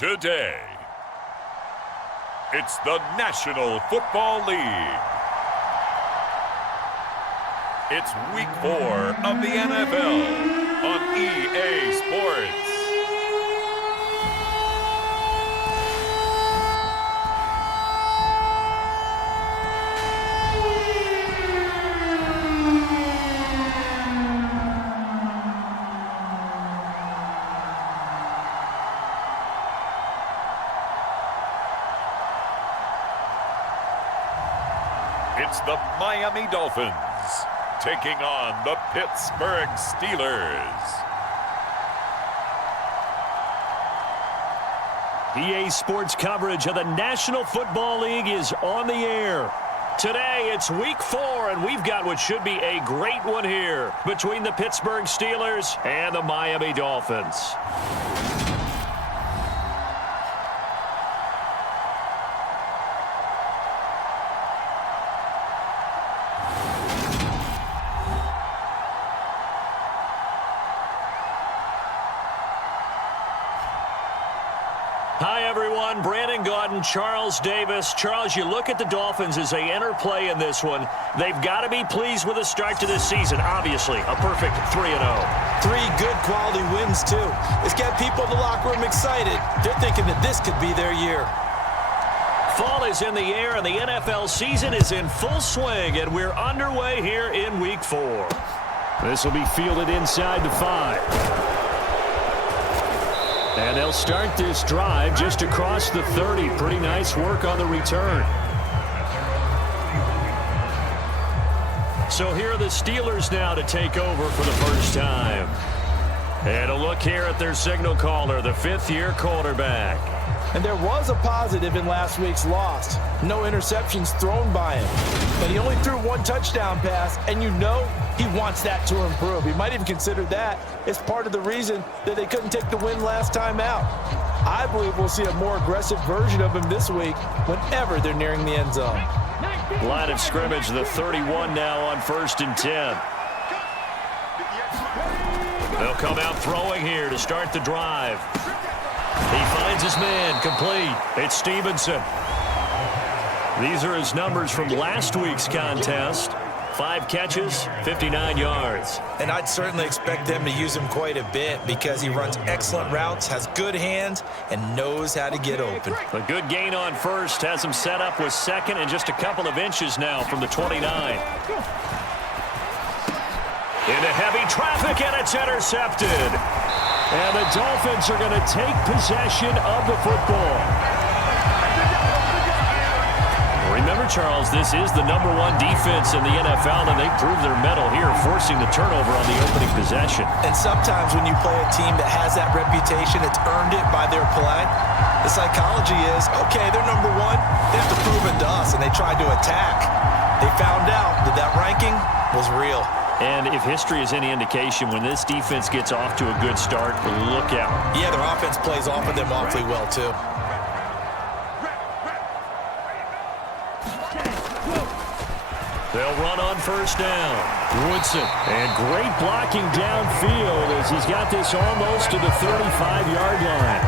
today. It's the National Football League. It's Week 4 of the NFL on EA Sports. It's the Miami Dolphins taking on the Pittsburgh Steelers. EA Sports coverage of the National Football League is on the air. Today, it's Week 4, and we've got what should be a great one here between the Pittsburgh Steelers and the Miami Dolphins. Hi, everyone. Brandon Gaudin, Charles Davis. Charles, you look at the Dolphins as they enter play in this one. They've got to be pleased with the start to this season. Obviously, a perfect 3-0. 3 good quality wins, too. It's got people in the locker room excited. They're thinking that this could be their year. Fall is in the air, and the NFL season is in full swing, and we're underway here in Week 4. This will be fielded inside the 5. And they'll start this drive just across the 30. Pretty nice work on the return. So here are the Steelers now to take over for the first time. And a look here at their signal caller, the 5th-year quarterback. And there was a positive in last week's loss. No interceptions thrown by him. But he only threw 1 touchdown pass, and you know he wants that to improve. He might even consider that as part of the reason that they couldn't take the win last time out. I believe we'll see a more aggressive version of him this week whenever they're nearing the end zone. Line of scrimmage, the 31 now on 1st and 10. They'll come out throwing here to start the drive. He finds his man, complete. It's Stevenson. These are his numbers from last week's contest. 5 catches, 59 yards. And I'd certainly expect them to use him quite a bit because he runs excellent routes, has good hands, and knows how to get open. A good gain on first has him set up with 2nd and just a couple of inches now from the 29. Into heavy traffic, and it's intercepted. And the Dolphins are going to take possession of the football. Remember, Charles, this is the #1 defense in the NFL, and they proved their mettle here, forcing the turnover on the opening possession. And sometimes when you play a team that has that reputation, it's earned it by their play. The psychology is, okay, they're #1. They have to prove it to us, and they tried to attack. They found out that that ranking was real. And if history is any indication, when this defense gets off to a good start, look out. Yeah, their offense plays off of them awfully well, too. They'll run on 1st down. Woodson. And great blocking downfield as he's got this almost to the 35-yard line.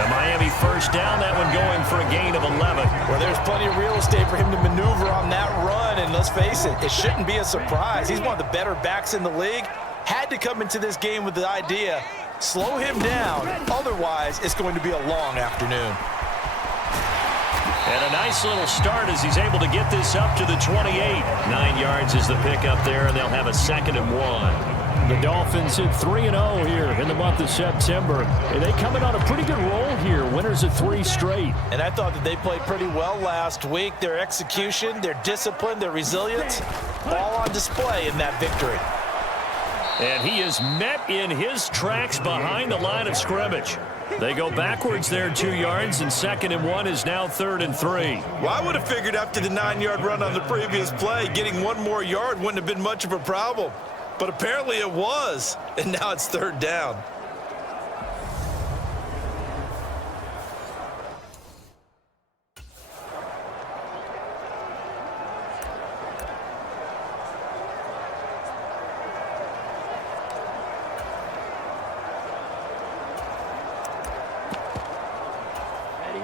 The Miami 1st down, that one going for a gain of 11. Well, there's plenty of real estate for him to maneuver on that run, and let's face it, it shouldn't be a surprise. He's one of the better backs in the league. Had to come into this game with the idea, slow him down, otherwise it's going to be a long afternoon. And a nice little start as he's able to get this up to the 28. 9 yards is the pickup there, and they'll have a 2nd and 1. The Dolphins hit 3-0 here in the month of September. And they come in on a pretty good roll here, winners of 3 straight. And I thought that they played pretty well last week. Their execution, their discipline, their resilience, all on display in that victory. And he is met in his tracks behind the line of scrimmage. They go backwards there 2 yards, and 2nd and 1 is now 3rd and 3. Well, I would have figured after the 9-yard run on the previous play, getting 1 more yard wouldn't have been much of a problem. But apparently it was, and now it's 3rd down.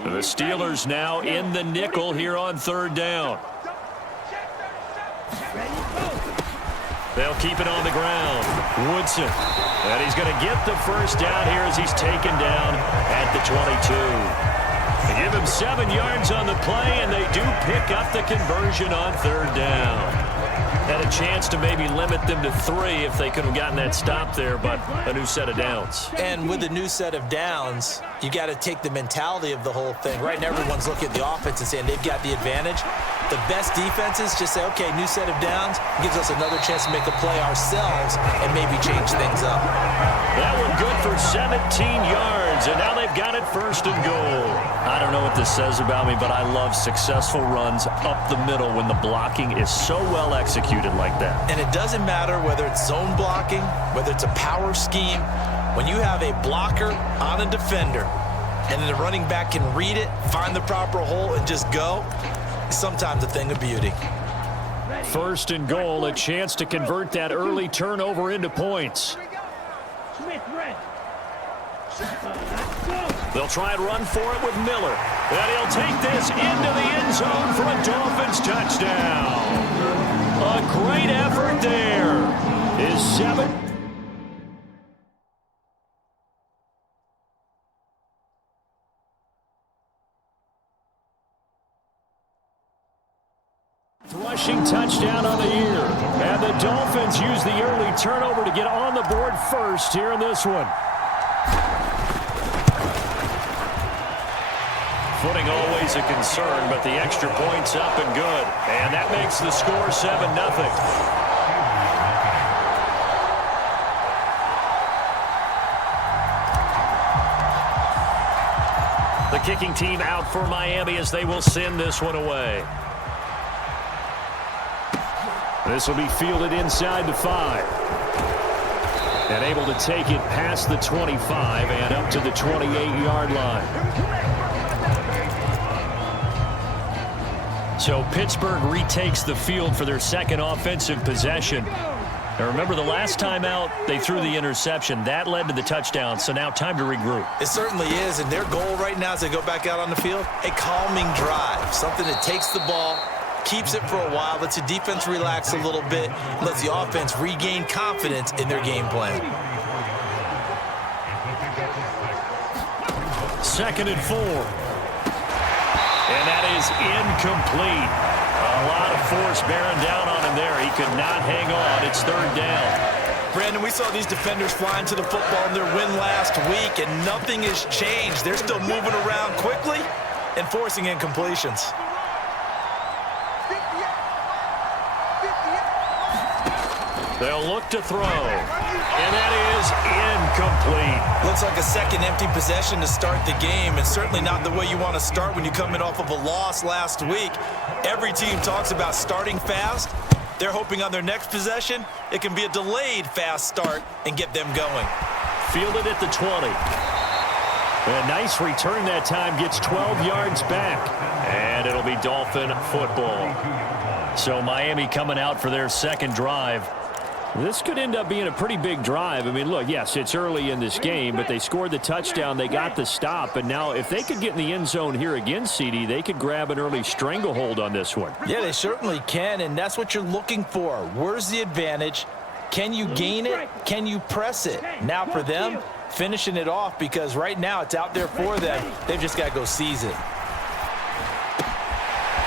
The Steelers now in the nickel here on third down. They'll keep it on the ground. Woodson. And he's going to get the first down here as he's taken down at the 22. They give him 7 yards on the play, and they do pick up the conversion on third down. Had a chance to maybe limit them to 3 if they could have gotten that stop there, but a new set of downs. And with a new set of downs, you got to take the mentality of the whole thing. Right now, everyone's looking at the offense and saying they've got the advantage. The best defenses just say, okay, new set of downs gives us another chance to make a play ourselves and maybe change things up. That one good for 17 yards, and now they've got it first and goal. I don't know what this says about me, but I love successful runs up the middle when the blocking is so well executed like that. And it doesn't matter whether it's zone blocking, whether it's a power scheme. When you have a blocker on a defender and then the running back can read it, find the proper hole, and just go, it's sometimes a thing of beauty. First and goal, a chance to convert that early turnover into points. They'll try and run for it with Miller. And he'll take this into the end zone for a Dolphins touchdown. A great effort there. Is 7. Rushing touchdown on the year. And the Dolphins use the early turnover to get on the board first here in this one. Footing always a concern, but the extra point's up and good. And that makes the score 7-0. The kicking team out for Miami as they will send this one away. This will be fielded inside the 5. And able to take it past the 25 and up to the 28-yard line. So Pittsburgh retakes the field for their second offensive possession. Now remember, the last time out, they threw the interception. That led to the touchdown, so now time to regroup. It certainly is, and their goal right now as they go back out on the field, a calming drive, something that takes the ball, keeps it for a while, lets the defense relax a little bit, lets the offense regain confidence in their game plan. 2nd and 4. And that is incomplete. A lot of force bearing down on him there. He could not hang on. It's 3rd down. Brandon, we saw these defenders flying to the football in their win last week, and nothing has changed. They're still moving around quickly and forcing incompletions. They'll look to throw. And that is incomplete. Looks like a second empty possession to start the game, and certainly not the way you want to start when you come in off of a loss last week. Every team talks about starting fast. They're hoping on their next possession, it can be a delayed fast start and get them going. Fielded at the 20. A nice return that time, gets 12 yards back. And it'll be Dolphin football. So Miami coming out for their second drive. This could end up being a pretty big drive. I mean, look, yes, it's early in this game, but they scored the touchdown. They got the stop. And now if they could get in the end zone here again, CD, they could grab an early stranglehold on this one. Yeah, they certainly can, and that's what you're looking for. Where's the advantage? Can you gain it? Can you press it? Now for them, finishing it off, because right now it's out there for them. They've just got to go seize it.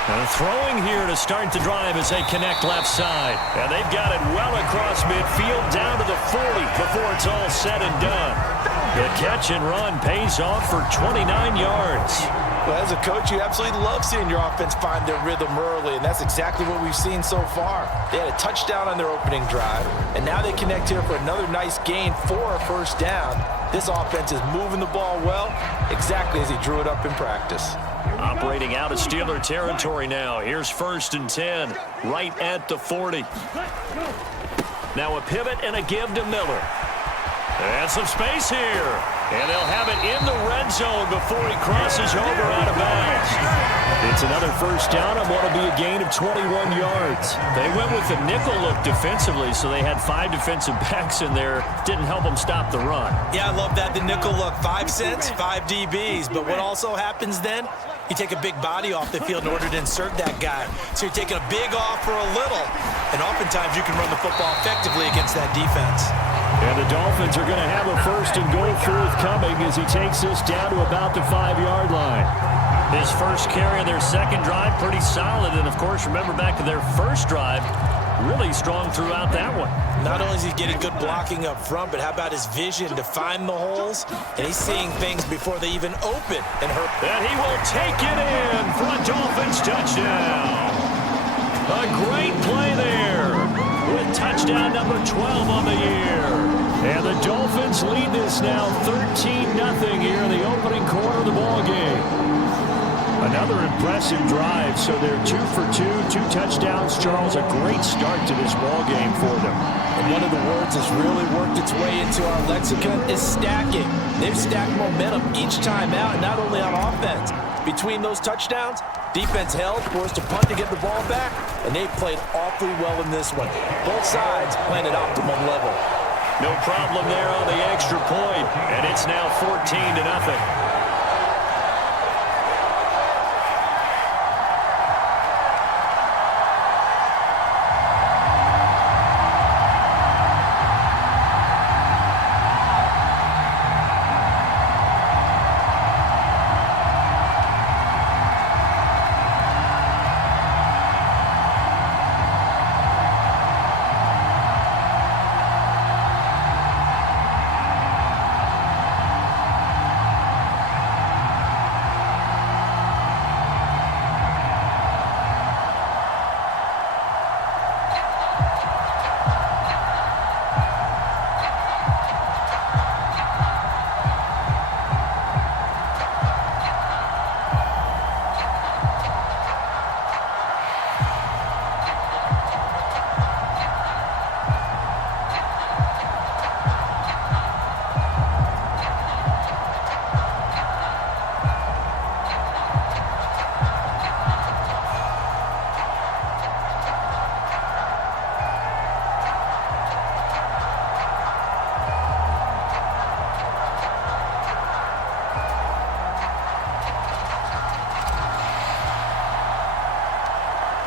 And throwing here to start the drive as they connect left side. And they've got it well across midfield down to the 40 before it's all said and done. The catch and run pays off for 29 yards. Well, as a coach, you absolutely love seeing your offense find their rhythm early, and that's exactly what we've seen so far. They had a touchdown on their opening drive, and now they connect here for another nice gain for a first down. This offense is moving the ball well, exactly as he drew it up in practice. Operating out of Steeler territory now. Here's 1st and 10, right at the 40. Now a pivot and a give to Miller. And some space here. And they'll have it in the red zone before he crosses over out of bounds. It's another first down on what will be a gain of 21 yards. They went with the nickel look defensively, so they had 5 defensive backs in there. Didn't help them stop the run. Yeah, I love that, the nickel look. 5 cents, 5 DBs. But what also happens then, you take a big body off the field in order to insert that guy. So you're taking a big off for a little. And oftentimes you can run the football effectively against that defense. And the Dolphins are going to have a first and goal forthcoming as he takes this down to about the 5-yard line. His first carry of their second drive, pretty solid. And, of course, remember back to their first drive, really strong throughout that one. Not only is he getting good blocking up front, but how about his vision to find the holes? And he's seeing things before they even open and hurt. And he will take it in for a Dolphins touchdown. A great play there with touchdown number 12 on the year. And the Dolphins lead this now 13-0 here in the opening quarter of the ballgame. Another impressive drive, so they're 2 for 2, 2 touchdowns. Charles, a great start to this ballgame for them. And one of the words that's really worked its way into our lexicon is stacking. They've stacked momentum each time out, not only on offense. Between those touchdowns, defense held, forced a punt to get the ball back, and they played awfully well in this one. Both sides playing at optimum level. No problem there on the extra point, and it's now 14-0.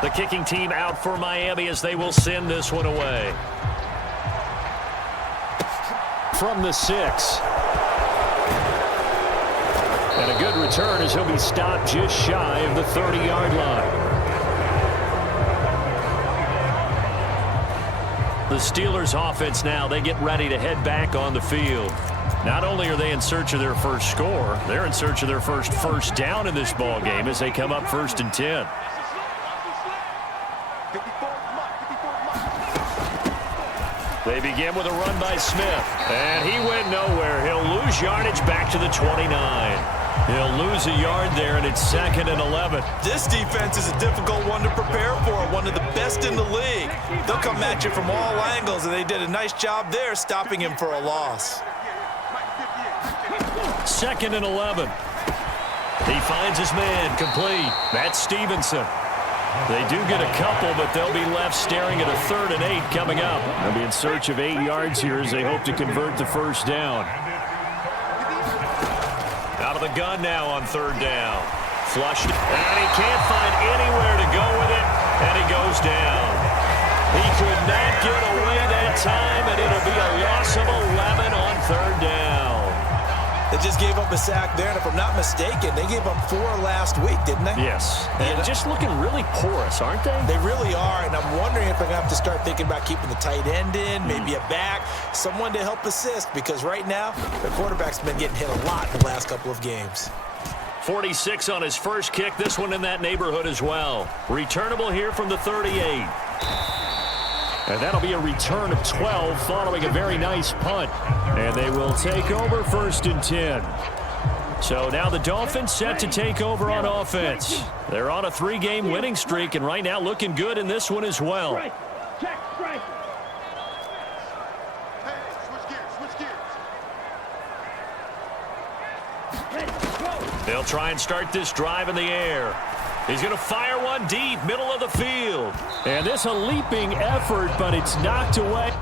The kicking team out for Miami as they will send this one away. From the 6. And a good return as he'll be stopped just shy of the 30-yard line. The Steelers offense now, they get ready to head back on the field. Not only are they in search of their first score, they're in search of their first down in this ball game as they come up 1st and 10. They begin with a run by Smith, and he went nowhere. He'll lose yardage back to the 29. He'll lose a yard there, and it's 2nd and 11. This defense is a difficult one to prepare for, one of the best in the league. They'll come at you from all angles, and they did a nice job there stopping him for a loss. 2nd and 11. He finds his man complete. That's Stevenson. They do get a couple, but they'll be left staring at a 3rd and 8 coming up. They'll be in search of 8 yards here as they hope to convert the first down. Out of the gun now on 3rd down. Flushed, and he can't find anywhere to go with it, and he goes down. He could not get away that time, and it'll be a loss of 11 on 3rd down. They just gave up a sack there, and if I'm not mistaken, they gave up 4 last week, didn't they? Yes. And just looking really porous, aren't they? They really are, and I'm wondering if they're going to have to start thinking about keeping the tight end in, maybe a back, someone to help assist, because right now, the quarterback's been getting hit a lot in the last couple of games. 46 on his first kick, this one in that neighborhood as well. Returnable here from the 38. And that'll be a return of 12 following a very nice punt. And they will take over 1st and 10. So now the Dolphins set to take over on offense. They're on a 3-game winning streak, and right now looking good in this one as well. They'll try and start this drive in the air. He's going to fire one deep, middle of the field. And this a leaping effort, but it's knocked away.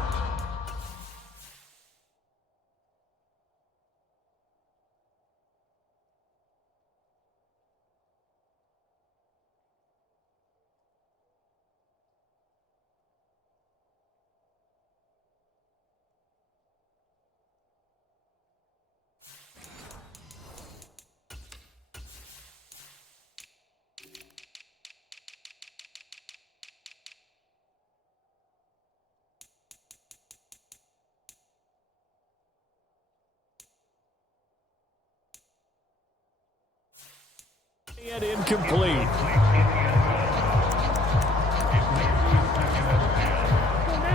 And incomplete.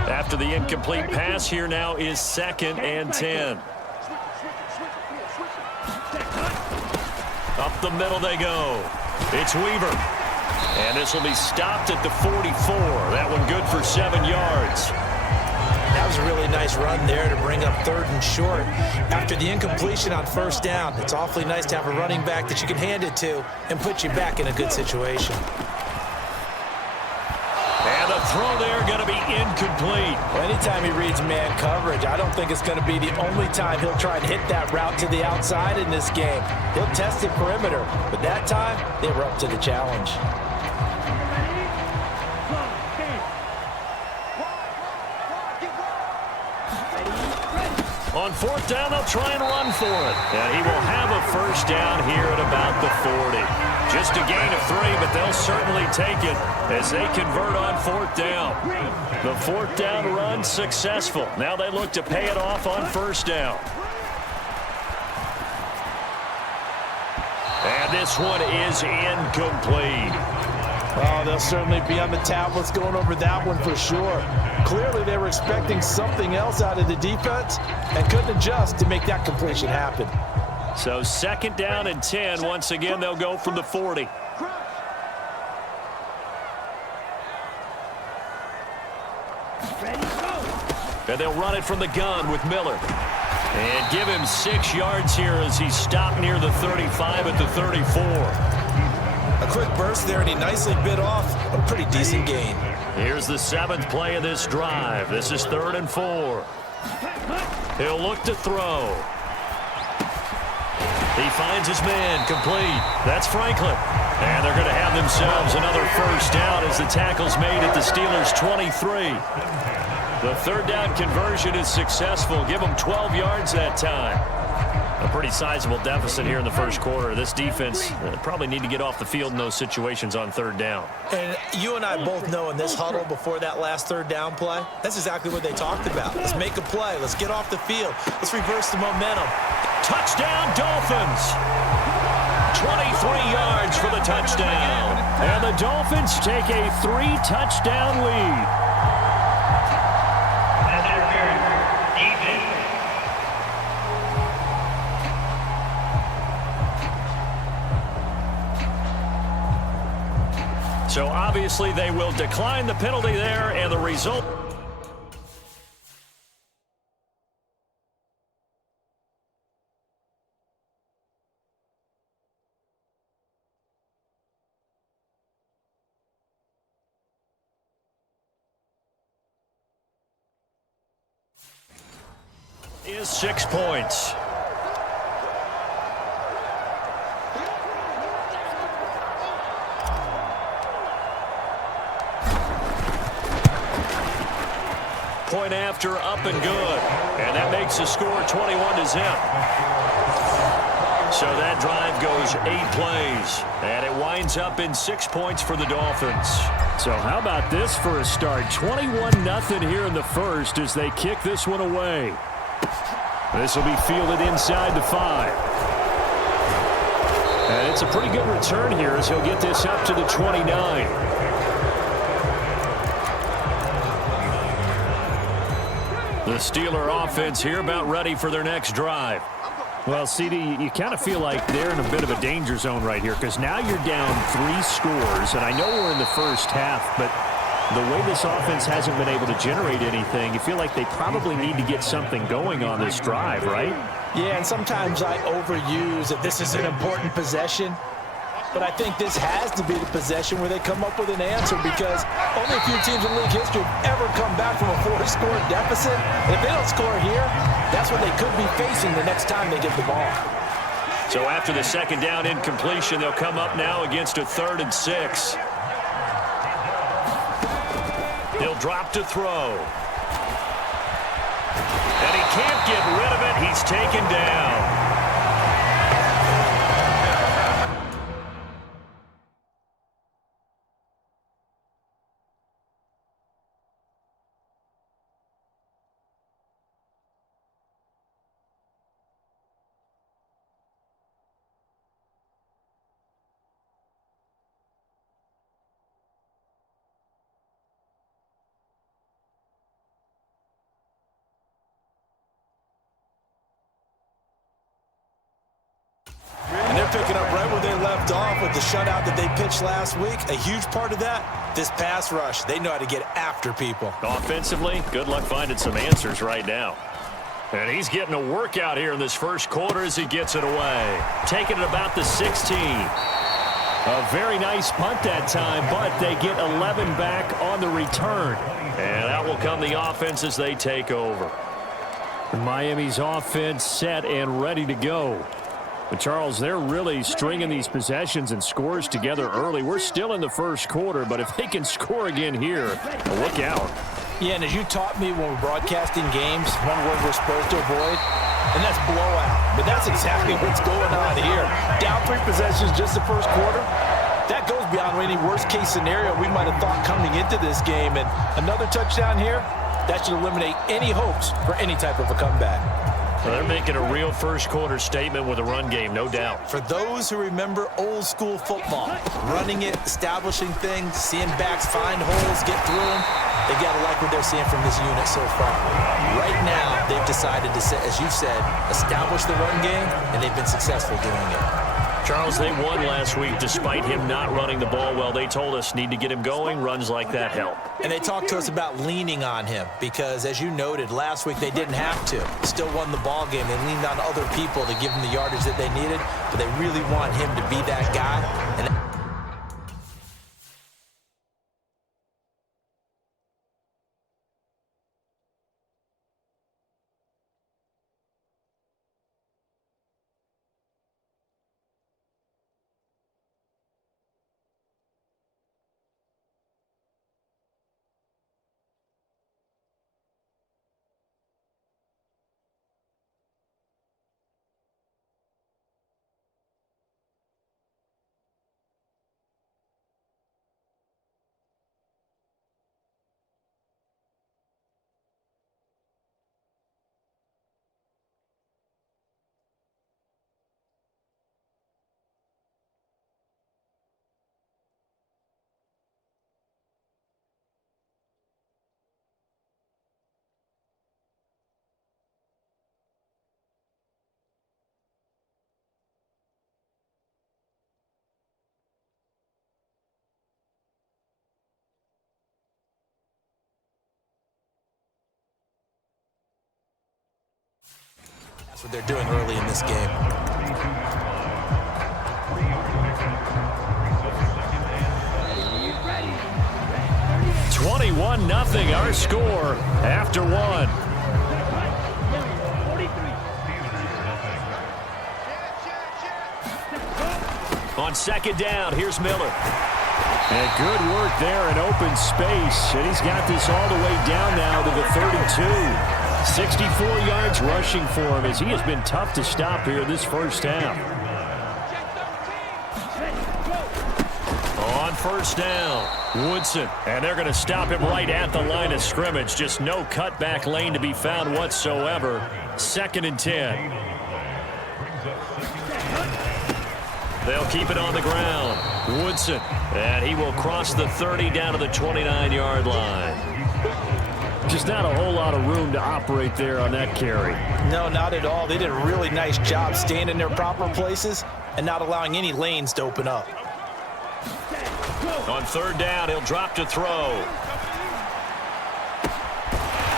After the incomplete pass, here now is 2nd and 10. Up the middle they go. It's Weaver. And this will be stopped at the 44. That one good for 7 yards. That was a really nice run there to bring up 3rd and short. After the incompletion on 1st down, it's awfully nice to have a running back that you can hand it to and put you back in a good situation. And the throw there going to be incomplete. Well, anytime he reads man coverage, I don't think it's going to be the only time he'll try and hit that route to the outside in this game. He'll test the perimeter, but that time they were up to the challenge. On 4th down, they'll try and run for it. And he will have a 1st down here at about the 40. Just a gain of 3, but they'll certainly take it as they convert on 4th down. The 4th down run successful. Now they look to pay it off on 1st down. And this one is incomplete. Oh, they'll certainly be on the tablets going over that one for sure. Clearly, they were expecting something else out of the defense and couldn't adjust to make that completion happen. So 2nd down and 10. Once again, they'll go from the 40. And they'll run it from the gun with Miller. And give him 6 yards here as he stopped near the 35 at the 34. A quick burst there, and he nicely bit off a pretty decent gain. Here's the 7th play of this drive. This is 3rd and 4. He'll look to throw. He finds his man complete. That's Franklin. And they're going to have themselves another 1st down as the tackle's made at the Steelers' 23. The 3rd down conversion is successful. Give them 12 yards that time. A pretty sizable deficit here in the 1st quarter. This defense probably need to get off the field in those situations on 3rd down. And you and I both know in this huddle before that last 3rd down play, that's exactly what they talked about. Let's make a play. Let's get off the field. Let's reverse the momentum. Touchdown, Dolphins! 23 yards for the touchdown. And the Dolphins take a 3-touchdown lead. So obviously they will decline the penalty there, and the result is 6 points. Point after, up and good. And that makes the score 21-0. So that drive goes 8 plays. And it winds up in 6 points for the Dolphins. So how about this for a start? 21-0 here in the 1st as they kick this one away. This will be fielded inside the 5. And it's a pretty good return here as he'll get this up to the 29. The Steeler offense here about ready for their next drive. Well, CD, you kind of feel like they're in a bit of a danger zone right here because now you're down 3 scores, and I know we're in the 1st half, but The way this offense hasn't been able to generate anything, you feel like they probably need to get something going on this drive, right? Yeah, and sometimes I overuse that this is an important possession. But I think this has to be the possession where they come up with an answer, because only a few teams in league history have ever come back from a 4-score deficit. And if they don't score here, that's what they could be facing the next time they get the ball. So after the second down incompletion, they'll come up now against a 3rd and 6. He'll drop to throw. And he can't get rid of it. He's taken down. And they're picking up right where they left off with the shutout that they pitched last week. A huge part of that, this pass rush. They know how to get after people. Offensively, good luck finding some answers right now. And he's getting a workout here in this first quarter as he gets it away. Taking it about the 16. A very nice punt that time, but they get 11 back on the return. And out will come the offense as they take over. Miami's offense set and ready to go. But, Charles, they're really stringing these possessions and scores together early. We're still in the first quarter, but if they can score again here, look out. Yeah, and as you taught me when we're broadcasting games, one word we're supposed to avoid, and that's blowout. But that's exactly what's going on here. Down 3 possessions just the first quarter. That goes beyond any worst-case scenario we might have thought coming into this game. And another touchdown here, that should eliminate any hopes for any type of a comeback. Well, they're making a real first-quarter statement with a run game, no doubt. For those who remember old-school football, running it, establishing things, seeing backs find holes, get through them, they got to like what they're seeing from this unit so far. Right now, they've decided to, as you said, establish the run game, and they've been successful doing it. Charles, they won last week despite him not running the ball well. They told us need to get him going. Runs like that help. And they talked to us about leaning on him because, as you noted, last week they didn't have to. Still won the ball game. They leaned on other people to give them the yardage that they needed, but they really want him to be that guy. And that's what they're doing early in this game. $21-0 our score after 1. On second down, here's Miller. And good work there in open space. And he's got this all the way down now to the 32. 64 yards rushing for him as he has been tough to stop here this first half. On first down, Woodson. And they're going to stop him right at the line of scrimmage. Just no cutback lane to be found whatsoever. 2nd and 10. They'll keep it on the ground. Woodson. And he will cross the 30 down to the 29-yard line. Just not a whole lot of room to operate there on that carry. No, not at all. They did a really nice job staying in their proper places and not allowing any lanes to open up. On 3rd down, he'll drop to throw.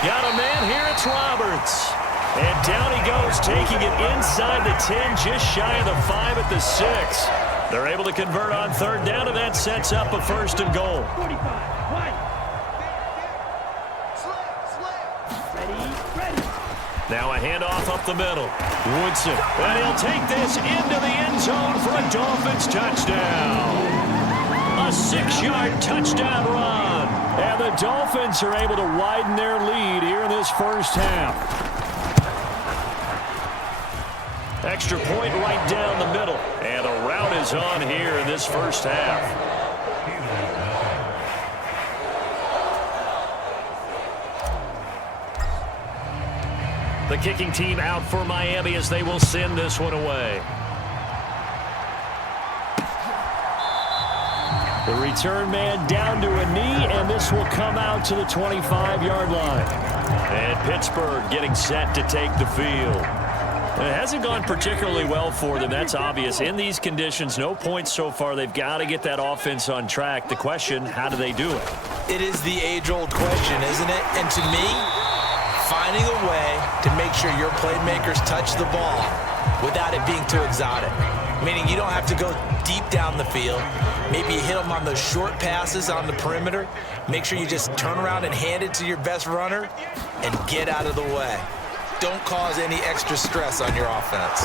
Got a man here. It's Roberts. And down he goes, taking it inside the 10, just shy of the 5 at the 6. They're able to convert on third down, and that sets up a 1st and goal. Now a handoff up the middle. Woodson, and he'll take this into the end zone for a Dolphins touchdown. A 6-yard touchdown run. And the Dolphins are able to widen their lead here in this first half. Extra point right down the middle. And the route is on here in this first half. The kicking team out for Miami as they will send this one away. The return man down to a knee, and this will come out to the 25-yard line. And Pittsburgh getting set to take the field. It hasn't gone particularly well for them. That's obvious. In these conditions, no points so far. They've got to get that offense on track. The question, how do they do it? It is the age-old question, isn't it? And to me, finding a way to make sure your playmakers touch the ball without it being too exotic. Meaning you don't have to go deep down the field. Maybe you hit them on those short passes on the perimeter. Make sure you just turn around and hand it to your best runner and get out of the way. Don't cause any extra stress on your offense.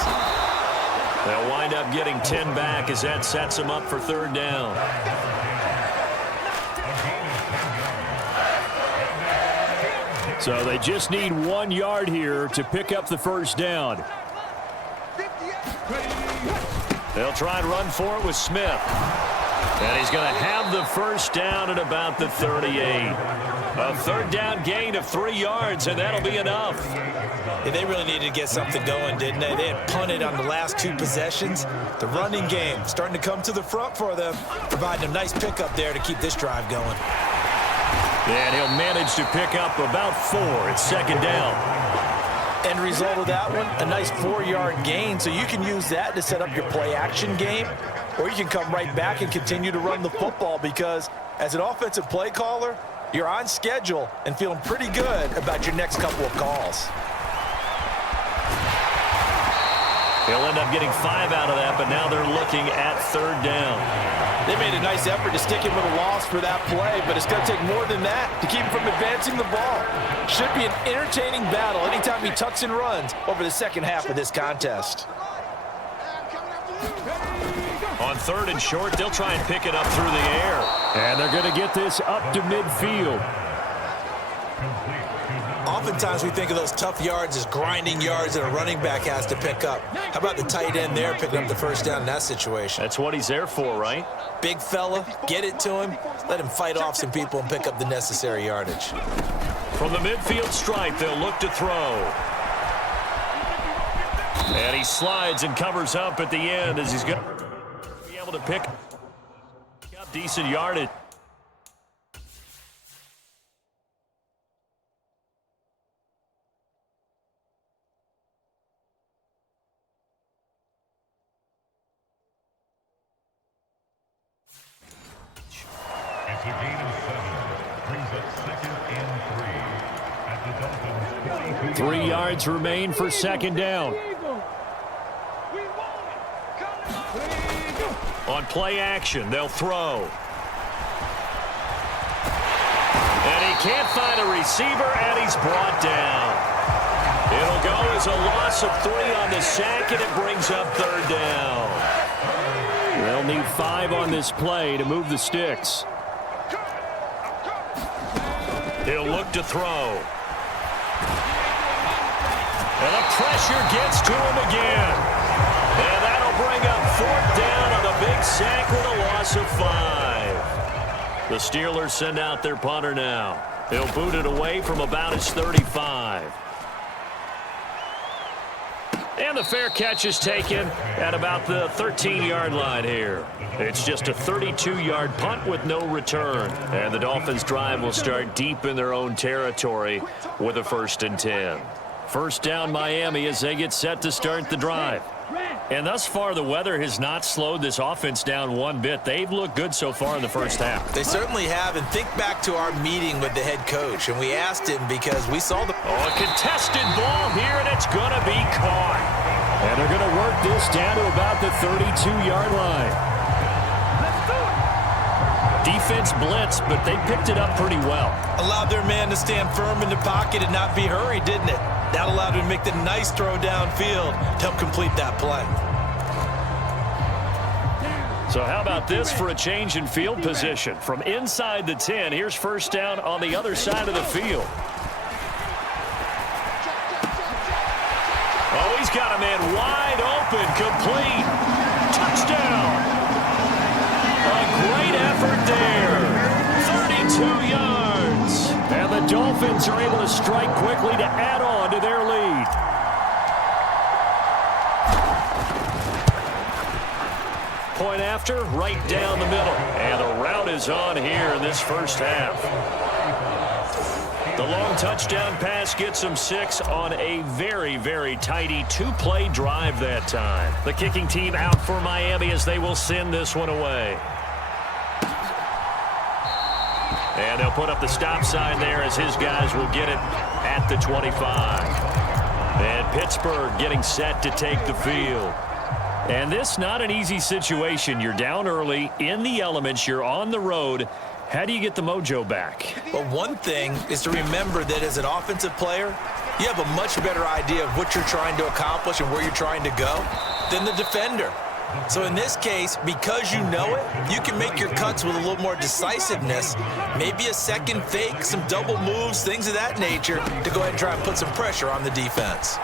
They'll wind up getting 10 back as that sets them up for third down. So they just need 1 yard here to pick up the first down. They'll try and run for it with Smith. And he's going to have the first down at about the 38. A third down gain of 3 yards, and that'll be enough. Yeah, they really needed to get something going, didn't they? They had punted on the last 2 possessions. The running game starting to come to the front for them, providing a nice pickup there to keep this drive going. And he'll manage to pick up about 4. It's second down. End result of that one, a nice 4-yard gain, so you can use that to set up your play-action game, or you can come right back and continue to run the football because as an offensive play caller, you're on schedule and feeling pretty good about your next couple of calls. He'll end up getting 5 out of that, but now they're looking at third down. They made a nice effort to stick him with a loss for that play, but it's going to take more than that to keep him from advancing the ball. Should be an entertaining battle anytime he tucks and runs over the second half of this contest. On third and short, they'll try and pick it up through the air. And they're going to get this up to midfield. Oftentimes we think of those tough yards as grinding yards that a running back has to pick up. How about the tight end there picking up the first down in that situation? That's what he's there for, right? Big fella, get it to him, let him fight off some people and pick up the necessary yardage. From the midfield stripe, they'll look to throw. And he slides and covers up at the end as he's going to be able to pick up decent yardage. It's a gain of 7. Brings up 2nd and 3. At the Dolphins' 3 yards remain for second down. On play action, they'll throw. And he can't find a receiver, and he's brought down. It'll go as a loss of 3 on the sack, and it brings up third down. They'll need 5 on this play to move the sticks. He'll look to throw. And the pressure gets to him again. And that'll bring up 4th down on the big sack with a loss of 5. The Steelers send out their punter now. He'll boot it away from about his 35. And the fair catch is taken at about the 13-yard line here. It's just a 32-yard punt with no return. And the Dolphins' drive will start deep in their own territory with a 1st and 10. First down Miami as they get set to start the drive. And thus far, the weather has not slowed this offense down one bit. They've looked good so far in the first half. They certainly have, and think back to our meeting with the head coach, and we asked him because we saw the... Oh, a contested ball here, and it's going to be caught. And they're going to work this down to about the 32-yard line. Defense blitzed, but they picked it up pretty well. Allowed their man to stand firm in the pocket and not be hurried, didn't it? That allowed him to make the nice throw downfield to help complete that play. So how about this for a change in field position? From inside the 10, here's first down on the other side of the field. Oh, he's got a man wide open, complete. Touchdown. A great effort there. 32 yards. And the Dolphins are able to strike quickly to add on to their lead. Point after, right down the middle. And the route is on here in this first half. The long touchdown pass gets them 6 on a very, very tidy two-play drive that time. The kicking team out for Miami as they will send this one away. And they'll put up the stop sign there as his guys will get it at the 25. And Pittsburgh getting set to take the field. And this not an easy situation. You're down early, in the elements, you're on the road. How do you get the mojo back? Well, one thing is to remember that as an offensive player, you have a much better idea of what you're trying to accomplish and where you're trying to go than the defender. So in this case, because you know it, you can make your cuts with a little more decisiveness, maybe a second fake, some double moves, things of that nature, to go ahead and try and put some pressure on the defense.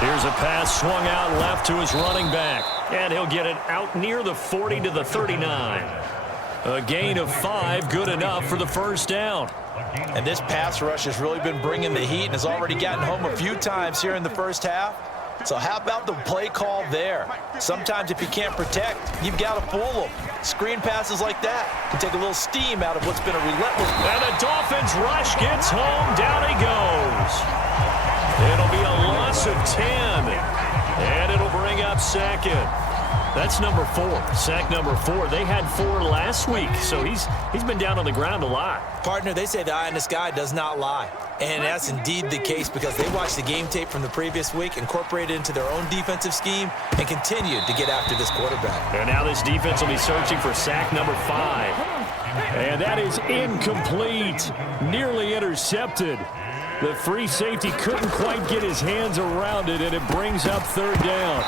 Here's a pass swung out left to his running back, and he'll get it out near the 40 to the 39. A gain of 5, good enough for the first down. And this pass rush has really been bringing the heat and has already gotten home a few times here in the first half. So how about the play call there? Sometimes if you can't protect, you've got to fool them. Screen passes like that can take a little steam out of what's been a relentless... And the Dolphins rush gets home. Down he goes. It'll be a loss of 10. And it'll bring up second. That's number 4. Sack number 4. They had 4 last week, so he's been down on the ground a lot. Partner, they say the eye in the sky does not lie. And that's indeed the case because they watched the game tape from the previous week, incorporated it into their own defensive scheme, and continued to get after this quarterback. And now this defense will be searching for sack number 5. And that is incomplete. Nearly intercepted. The free safety couldn't quite get his hands around it, and it brings up third down.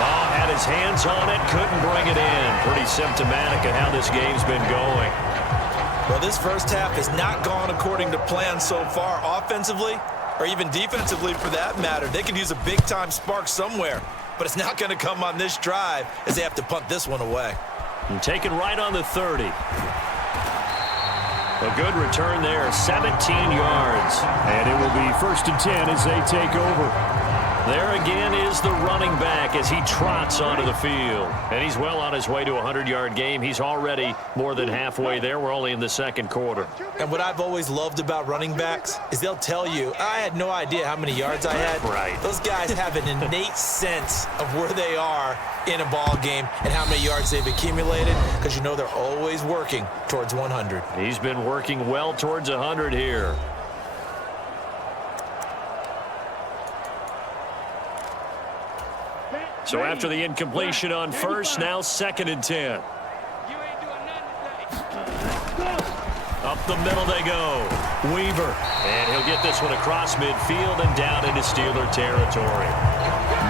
Oh, had his hands on it, couldn't bring it in. Pretty symptomatic of how this game's been going. Well, this first half has not gone according to plan so far offensively, or even defensively for that matter. They could use a big-time spark somewhere, but it's not going to come on this drive as they have to punt this one away. And taken right on the 30. A good return there, 17 yards. And it will be 1st and 10 as they take over. There again is the running back as he trots onto the field. And he's well on his way to a 100-yard game. He's already more than halfway there. We're only in the second quarter. And what I've always loved about running backs is they'll tell you, I had no idea how many yards I had. Right. Those guys have an innate sense of where they are in a ball game and how many yards they've accumulated because you know they're always working towards 100. He's been working well towards 100 here. So after the incompletion on first, now 2nd and 10. Up the middle they go. Weaver. And he'll get this one across midfield and down into Steeler territory.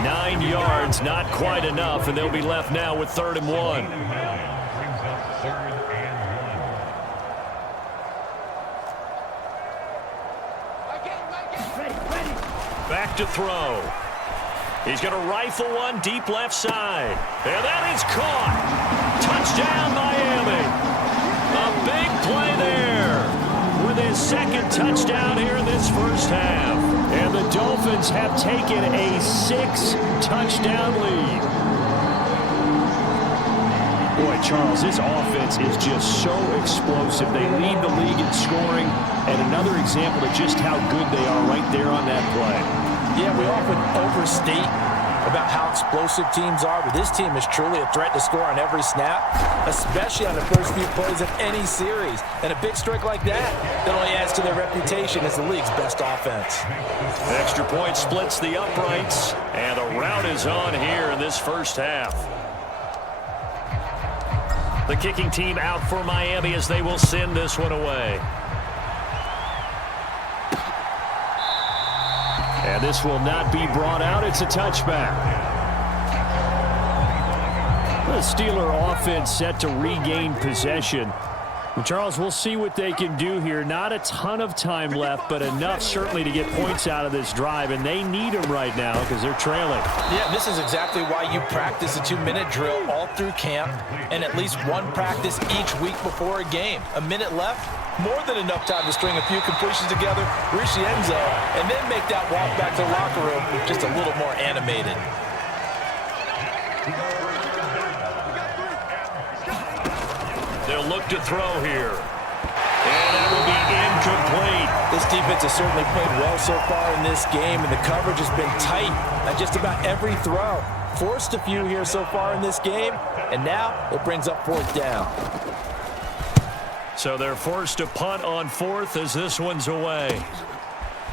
9 yards, not quite enough, and they'll be left now with 3rd and 1. Back to throw. He's going to rifle one deep left side. And that is caught. Touchdown, Miami. A big play there with his 2nd touchdown here in this first half. And the Dolphins have taken a 6-touchdown lead. Boy, Charles, this offense is just so explosive. They lead the league in scoring. And another example of just how good they are right there on that play. Yeah, we often overstate about how explosive teams are, but this team is truly a threat to score on every snap, especially on the first few plays of any series. And a big streak like that only adds to their reputation as the league's best offense. Extra point splits the uprights, and the rout is on here in this first half. The kicking team out for Miami as they will send this one away. And this will not be brought out. It's a touchback. The Steeler offense set to regain possession. And Charles, we'll see what they can do here. Not a ton of time left, but enough certainly to get points out of this drive, and they need them right now because they're trailing. Yeah, this is exactly why you practice a 2-minute drill all through camp and at least one practice each week before a game. A minute left, more than enough time to string a few completions together, reach the end zone, and then make that walk back to the locker room just a little more animated. They'll look to throw here. And that will be incomplete. This defense has certainly played well so far in this game, and the coverage has been tight at just about every throw. Forced a few here so far in this game, and now it brings up fourth down. So they're forced to punt on fourth as this one's away.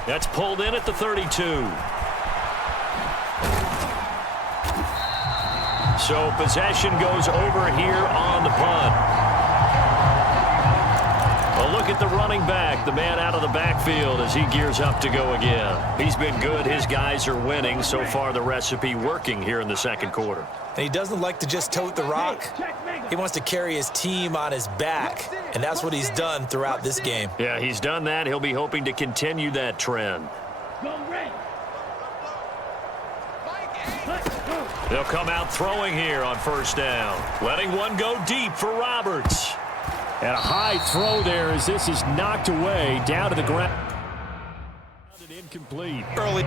That's pulled in at the 32. So possession goes over here on the punt. A look at the running back, the man out of the backfield as he gears up to go again. He's been good. His guys are winning. So far, the recipe working here in the second quarter. And he doesn't like to just tote the rock. He wants to carry his team on his back, and that's what he's done throughout this game. Yeah, he's done that. He'll be hoping to continue that trend. They'll come out throwing here on first down. Letting one go deep for Roberts. And a high throw there as this is knocked away down to the ground. Incomplete. Early.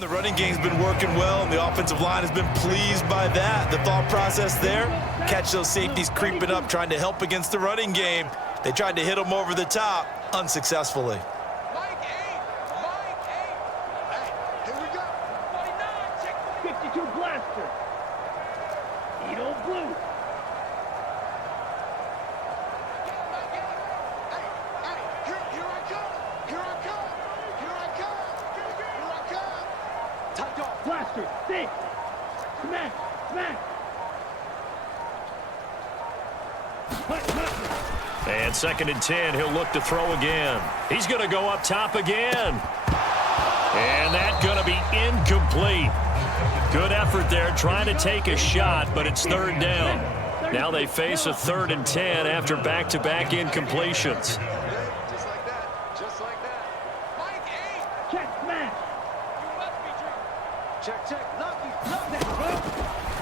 The running game's been working well, and the offensive line has been pleased by that. The thought process there, catch those safeties creeping up, trying to help against the running game. They tried to hit them over the top, unsuccessfully. Mike 8. Hey, here we go. 49, check 52 blaster. Edo blue. Here I come. Here I come. Here I come. Here I come. Tight off. Blaster. Stick. Smack. Smack. And 2nd and 10, he'll look to throw again. He's going to go up top again. And that's going to be incomplete. Good effort there trying to take a shot, but it's 3rd down. Now they face a 3rd and 10 after back-to-back incompletions. Just like that. Just like that. Mike 8. Check smash. You must be dreaming. Check, check. Lucky.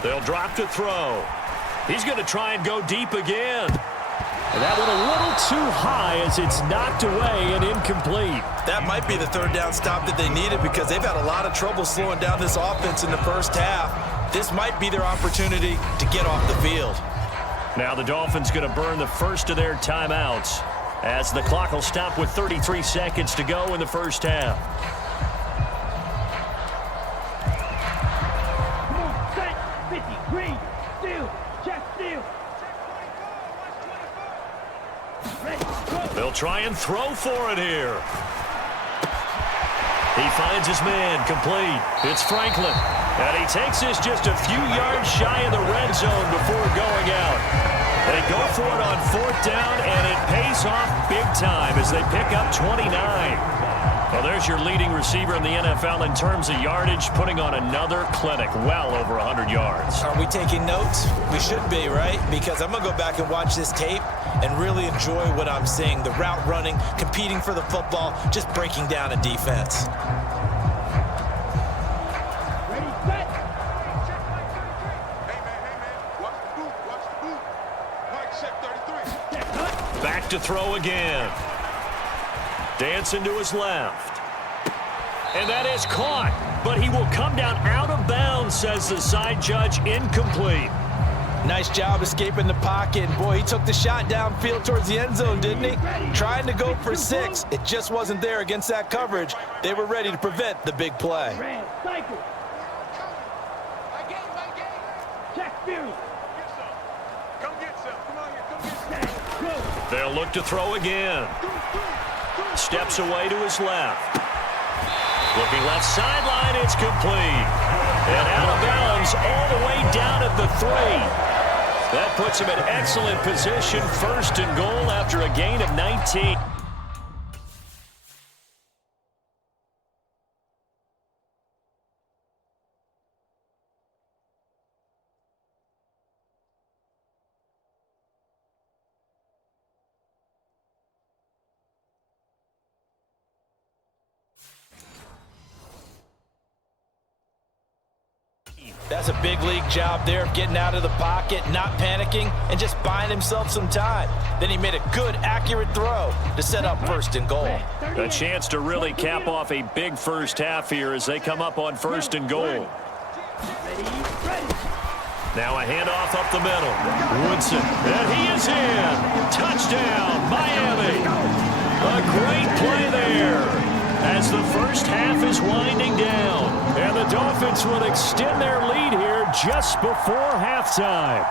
They'll drop to throw. He's going to try and go deep again. And that one a little too high as it's knocked away and incomplete. That might be the 3rd down stop that they needed because they've had a lot of trouble slowing down this offense in the first half. This might be their opportunity to get off the field. Now the Dolphins going to burn the first of their timeouts as the clock will stop with 33 seconds to go in the first half. Come on, set. 50. Green. Steal. Check steal. They'll try and throw for it here. He finds his man complete. It's Franklin. And he takes this just a few yards shy of the red zone before going out. They go for it on 4th down, and it pays off big time as they pick up 29. Well, there's your leading receiver in the NFL in terms of yardage, putting on another clinic, well over 100 yards. Are we taking notes? We should be, right? Because I'm going to go back and watch this tape and really enjoy what I'm seeing. The route running, competing for the football, just breaking down a defense. Ready, set. Back to throw again. Dancing to his left. And that is caught, but he will come down out of bounds, says the side judge, incomplete. Nice job escaping the pocket. Boy, he took the shot downfield towards the end zone, didn't he? Trying to go for 6. It just wasn't there against that coverage. They were ready to prevent the big play. Red, cycle. Check Fury. Come get some. Come on here. Come get some. Go. They'll look to throw again. Steps away to his left. Looking left sideline, it's complete. And out of bounds all the way down at the 3. That puts him in excellent position, 1st and goal after a gain of 19. That's a big league job there of getting out of the pocket, not panicking, and just buying himself some time. Then he made a good, accurate throw to set up 1st and goal. A chance to really cap off a big first half here as they come up on 1st and goal. Now a handoff up the middle. Woodson, and he is in. Touchdown, Miami. A great play there as the first half is winding down. And the Dolphins will extend their lead here just before halftime.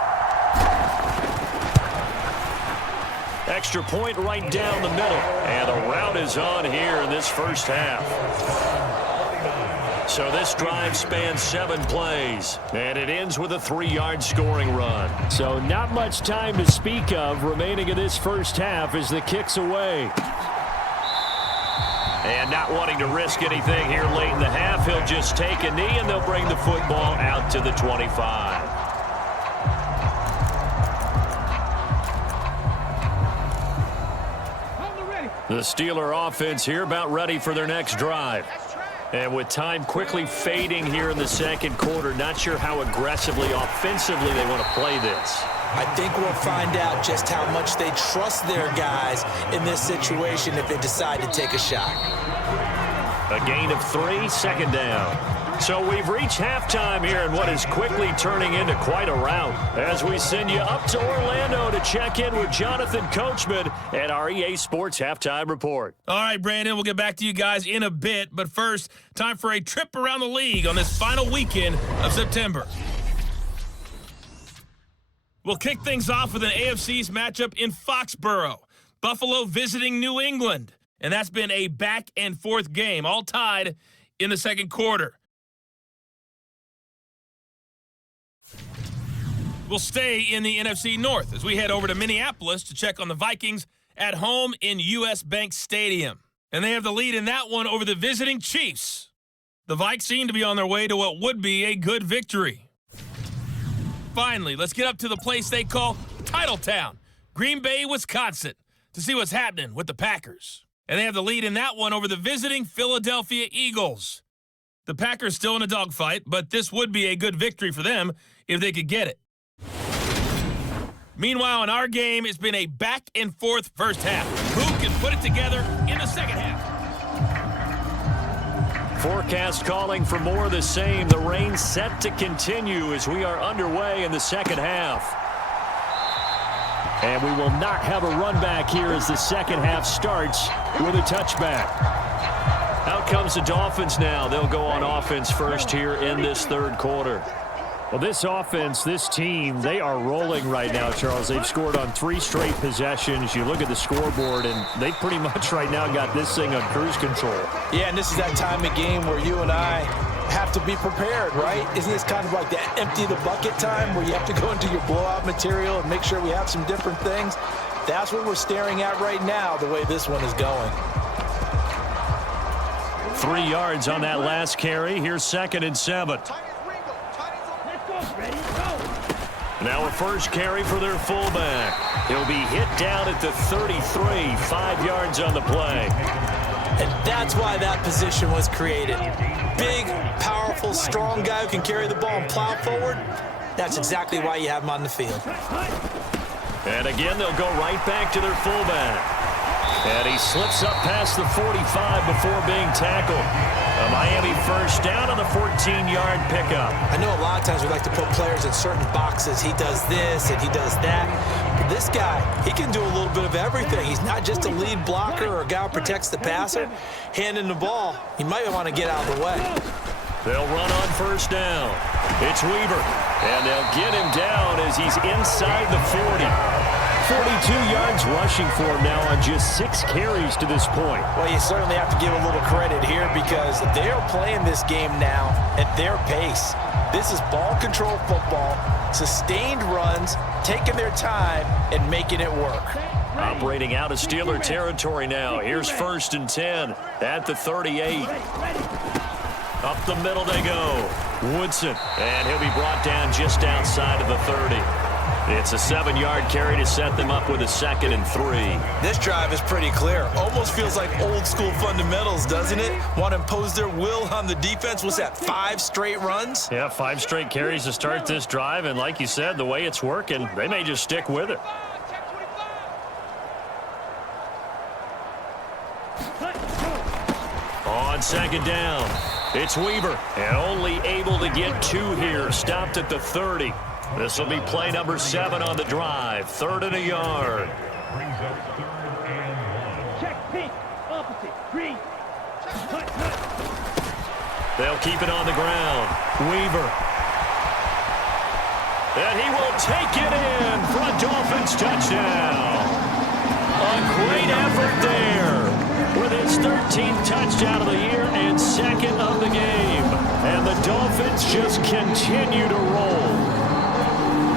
Extra point right down the middle. And the route is on here in this first half. So this drive spans 7 plays. And it ends with a 3-yard scoring run. So not much time to speak of remaining in this first half as the kick's away. And not wanting to risk anything here late in the half, he'll just take a knee and they'll bring the football out to the 25. The Steeler offense here about ready for their next drive. And with time quickly fading here in the second quarter, not sure how aggressively, offensively they want to play this. I think we'll find out just how much they trust their guys in this situation if they decide to take a shot. A gain of 3, 2nd down. So we've reached halftime here in what is quickly turning into quite a rout as we send you up to Orlando to check in with Jonathan Coachman at our EA Sports Halftime Report. All right, Brandon, we'll get back to you guys in a bit. But first, time for a trip around the league on this final weekend of September. We'll kick things off with an AFC East matchup in Foxborough. Buffalo visiting New England. And that's been a back-and-forth game, all tied in the second quarter. We'll stay in the NFC North as we head over to Minneapolis to check on the Vikings at home in US Bank Stadium. And they have the lead in that one over the visiting Chiefs. The Vikes seem to be on their way to what would be a good victory. Finally, let's get up to the place they call Titletown, Green Bay, Wisconsin, to see what's happening with the Packers. And they have the lead in that one over the visiting Philadelphia Eagles. The Packers still in a dogfight, but this would be a good victory for them if they could get it. Meanwhile, in our game, it's been a back-and-forth first half. Who can put it together in the second half? Forecast calling for more of the same. The rain set to continue as we are underway in the second half. And we will not have a run back here as the second half starts with a touchback. Out comes the Dolphins now. They'll go on offense first here in this third quarter. Well, this offense, this team, they are rolling right now, Charles. They've scored on 3 straight possessions. You look at the scoreboard, and they pretty much right now got this thing on cruise control. Yeah, and this is that time of game where you and I have to be prepared, right? Isn't this kind of like that empty the bucket time where you have to go into your blowout material and make sure we have some different things? That's what we're staring at right now, the way this one is going. 3 yards on that last carry. Here's 2nd and 7. Now a first carry for their fullback. He'll be hit down at the 33, 5 yards on the play. And that's why that position was created. Big, powerful, strong guy who can carry the ball and plow forward. That's exactly why you have him on the field. And again, they'll go right back to their fullback. And he slips up past the 45 before being tackled. A Miami first down on the 14-yard pickup. I know a lot of times we like to put players in certain boxes. He does this and he does that. But this guy, he can do a little bit of everything. He's not just a lead blocker or a guy who protects the passer. Handing the ball, he might want to get out of the way. They'll run on first down. It's Weaver. And they'll get him down as he's inside the 40. 42 yards rushing for him now on just 6 carries to this point. Well, you certainly have to give a little credit here because they are playing this game now at their pace. This is ball control football, sustained runs, taking their time, and making it work. Operating out of Steeler territory now. Here's 1st and 10 at the 38. Up the middle they go. Woodson, and he'll be brought down just outside of the 30. It's a 7-yard carry to set them up with a 2nd and 3. This drive is pretty clear. Almost feels like old school fundamentals, doesn't it? Want to impose their will on the defense. What's that, 5 straight runs? Yeah, 5 straight carries to start this drive. And like you said, the way it's working, they may just stick with it. On 2nd down, it's Weaver. And only able to get 2 here. Stopped at the 30. This will be play number 7 on the drive. 3rd and a yard. Brings up 3rd and 1. Check pink, opposite, green. They'll keep it on the ground. Weaver. And he will take it in for a Dolphins touchdown. A great effort there with his 13th touchdown of the year and 2nd of the game. And the Dolphins just continue to roll.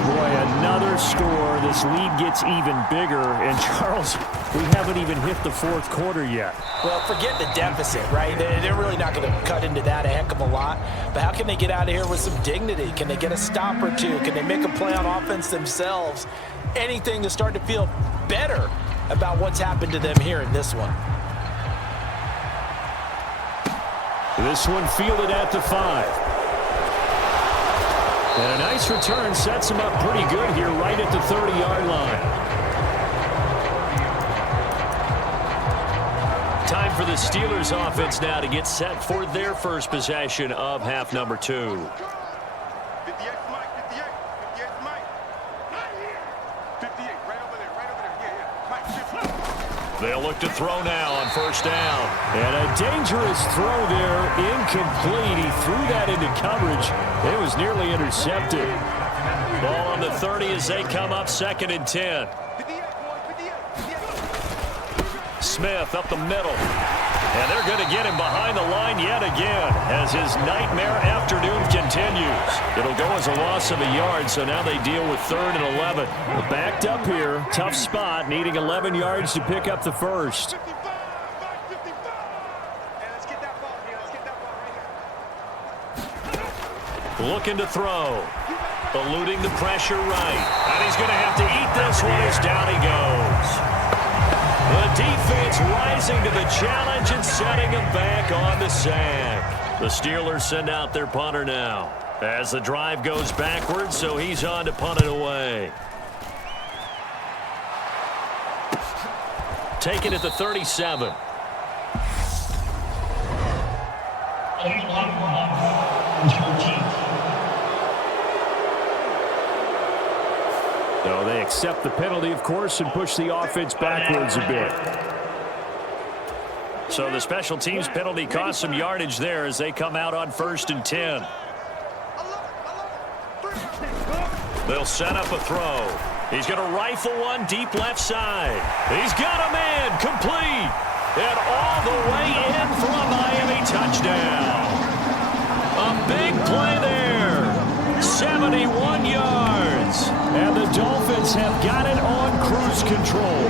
Boy, another score. This lead gets even bigger. And, Charles, we haven't even hit the 4th quarter yet. Well, forget the deficit, right? They're really not going to cut into that a heck of a lot. But how can they get out of here with some dignity? Can they get a stop or two? Can they make a play on offense themselves? Anything to start to feel better about what's happened to them here in this one. This one fielded at the 5. And a nice return sets him up pretty good here right at the 30-yard line. Time for the Steelers offense now to get set for their first possession of half number 2. 58 Mike, 58 Mike. Not here. 58, right over there, yeah. Mike, 50. They'll look to throw now on first down. And a dangerous throw there, incomplete. He threw that into coverage. It was nearly intercepted. Ball on the 30 as they come up 2nd and 10. 58, boy, 58. Smith up the middle. And they're going to get him behind the line yet again as his nightmare afternoon continues. It'll go as a loss of a yard, so now they deal with 3rd and 11. We're backed up here. Tough spot, needing 11 yards to pick up the first. 55, Mike, 55. Hey, let's get that ball here. Let's get that ball right here. Looking to throw. Eluding the pressure right. And he's going to have to eat this one as down he goes. The defense rising to the challenge and setting him back on the sack. The Steelers send out their punter now as the drive goes backwards, so he's on to punt it away. Taken at the 37. So they accept the penalty, of course, and push the offense backwards a bit. So the special teams penalty cost some yardage there as they come out on 1st and 10. They'll set up a throw. He's going to rifle one deep left side. He's got a man complete. And all the way in for a Miami touchdown. A Big play there. 71 yards. And the Dolphins have got it on cruise control.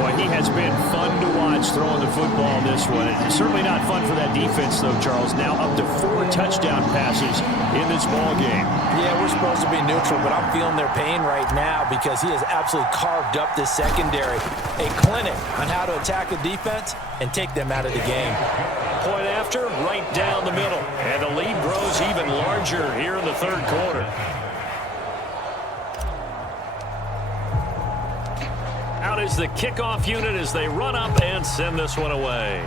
Boy, he has been fun to watch throwing the football in this one. It's certainly not fun for that defense, though, Charles. Now up to 4 touchdown passes in this ball game. Yeah, we're supposed to be neutral, but I'm feeling their pain right now because he has absolutely carved up this secondary. A clinic on how to attack a defense and take them out of the game. Point after, right down the middle. And the lead grows even larger here in the third quarter. Out is the kickoff unit as they run up and send this one away.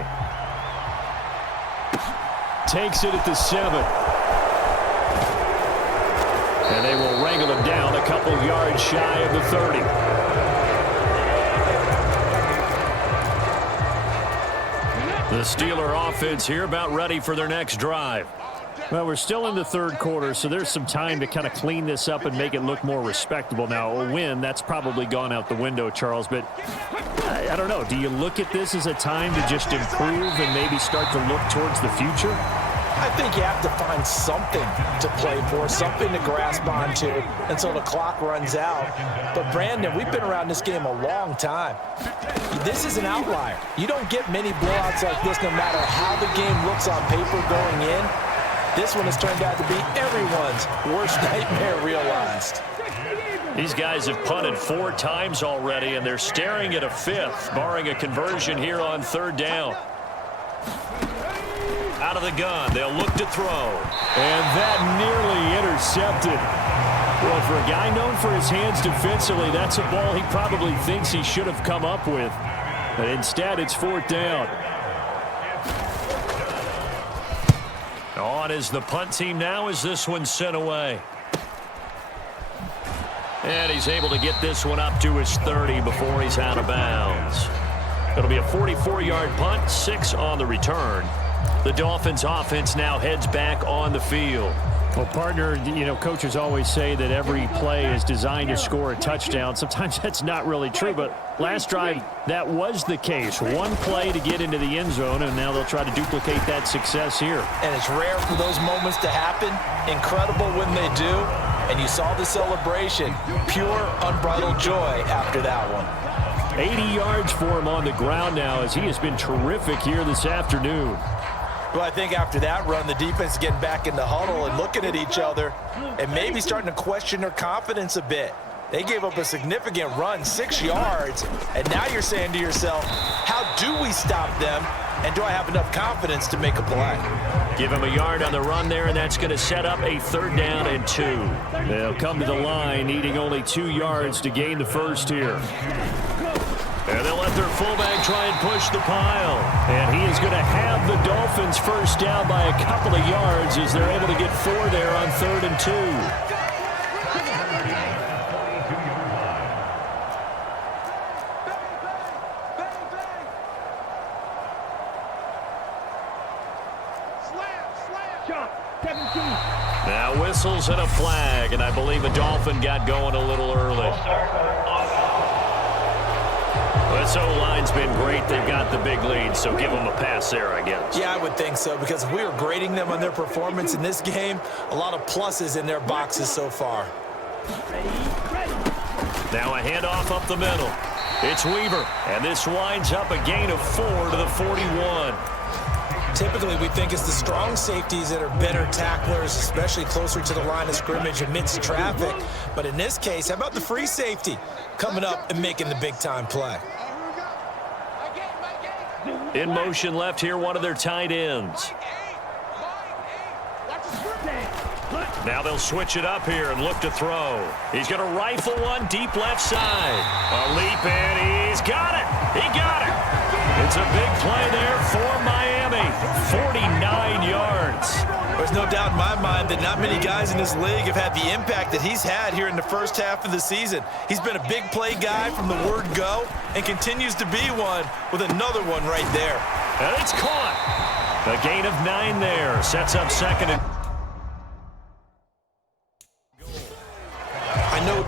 Takes it at the 7. And they will wrangle him down a couple yards shy of the 30. The Steeler offense here about ready for their next drive. Well, we're still in the third quarter, so there's some time to kind of clean this up and make it look more respectable. Now, a win, that's probably gone out the window, Charles, but I don't know. Do you look at this as a time to just improve and maybe start to look towards the future? I think you have to find something to play for, something to grasp onto until the clock runs out. But, Brandon, we've been around this game a long time. This is an outlier. You don't get many blowouts like this no matter how the game looks on paper going in. This one has turned out to be everyone's worst nightmare realized. These guys have punted 4 times already, and they're staring at a 5th, barring a conversion here on 3rd down. Out of the gun, they'll look to throw. And that nearly intercepted. Well, for a guy known for his hands defensively, that's a ball he probably thinks he should have come up with. But instead, it's 4th down. On is the punt team now as this one's sent away. And he's able to get this one up to his 30 before he's out of bounds. It'll be a 44-yard punt, 6 on the return. The Dolphins offense now heads back on the field. Well, partner, you know, coaches always say that every play is designed to score a touchdown. Sometimes that's not really true, but last drive, that was the case. One play to get into the end zone, and now they'll try to duplicate that success here. And it's rare for those moments to happen. Incredible when they do. And you saw the celebration. Pure, unbridled joy after that one. 80 yards for him on the ground now as he has been terrific here this afternoon. Well, I think after that run, the defense is getting back in the huddle and looking at each other and maybe starting to question their confidence a bit. They gave up a significant run, 6 yards, and now you're saying to yourself, how do we stop them, and do I have enough confidence to make a play? Give him a yard on the run there, and that's going to set up a 3rd down and 2. They'll come to the line, needing only 2 yards to gain the first here. And they'll let their fullback try and push the pile. And he is going to have the Dolphins first down by a couple of yards as they're able to get 4 there on 3rd and 2. Now whistles and a flag, and I believe a Dolphin got going a little early. This O-line's been great. They've got the big lead, so give them a pass there, I guess. Yeah, I would think so, because if we were grading them on their performance in this game, a lot of pluses in their boxes so far. Now a handoff up the middle. It's Weaver, and this winds up a gain of 4 to the 41. Typically, we think it's the strong safeties that are better tacklers, especially closer to the line of scrimmage amidst traffic. But in this case, how about the free safety coming up and making the big-time play? In motion left here, one of their tight ends. Now they'll switch it up here and look to throw. He's going to rifle one deep left side. A leap, and he's got it. He got it. It's a big play there for Miami. 49 yards. There's no doubt in my mind that not many guys in this league have had the impact that he's had here in the first half of the season. He's been a big play guy from the word go and continues to be one with another one right there. And it's caught. A gain of 9 there. Sets up 2nd and... I know...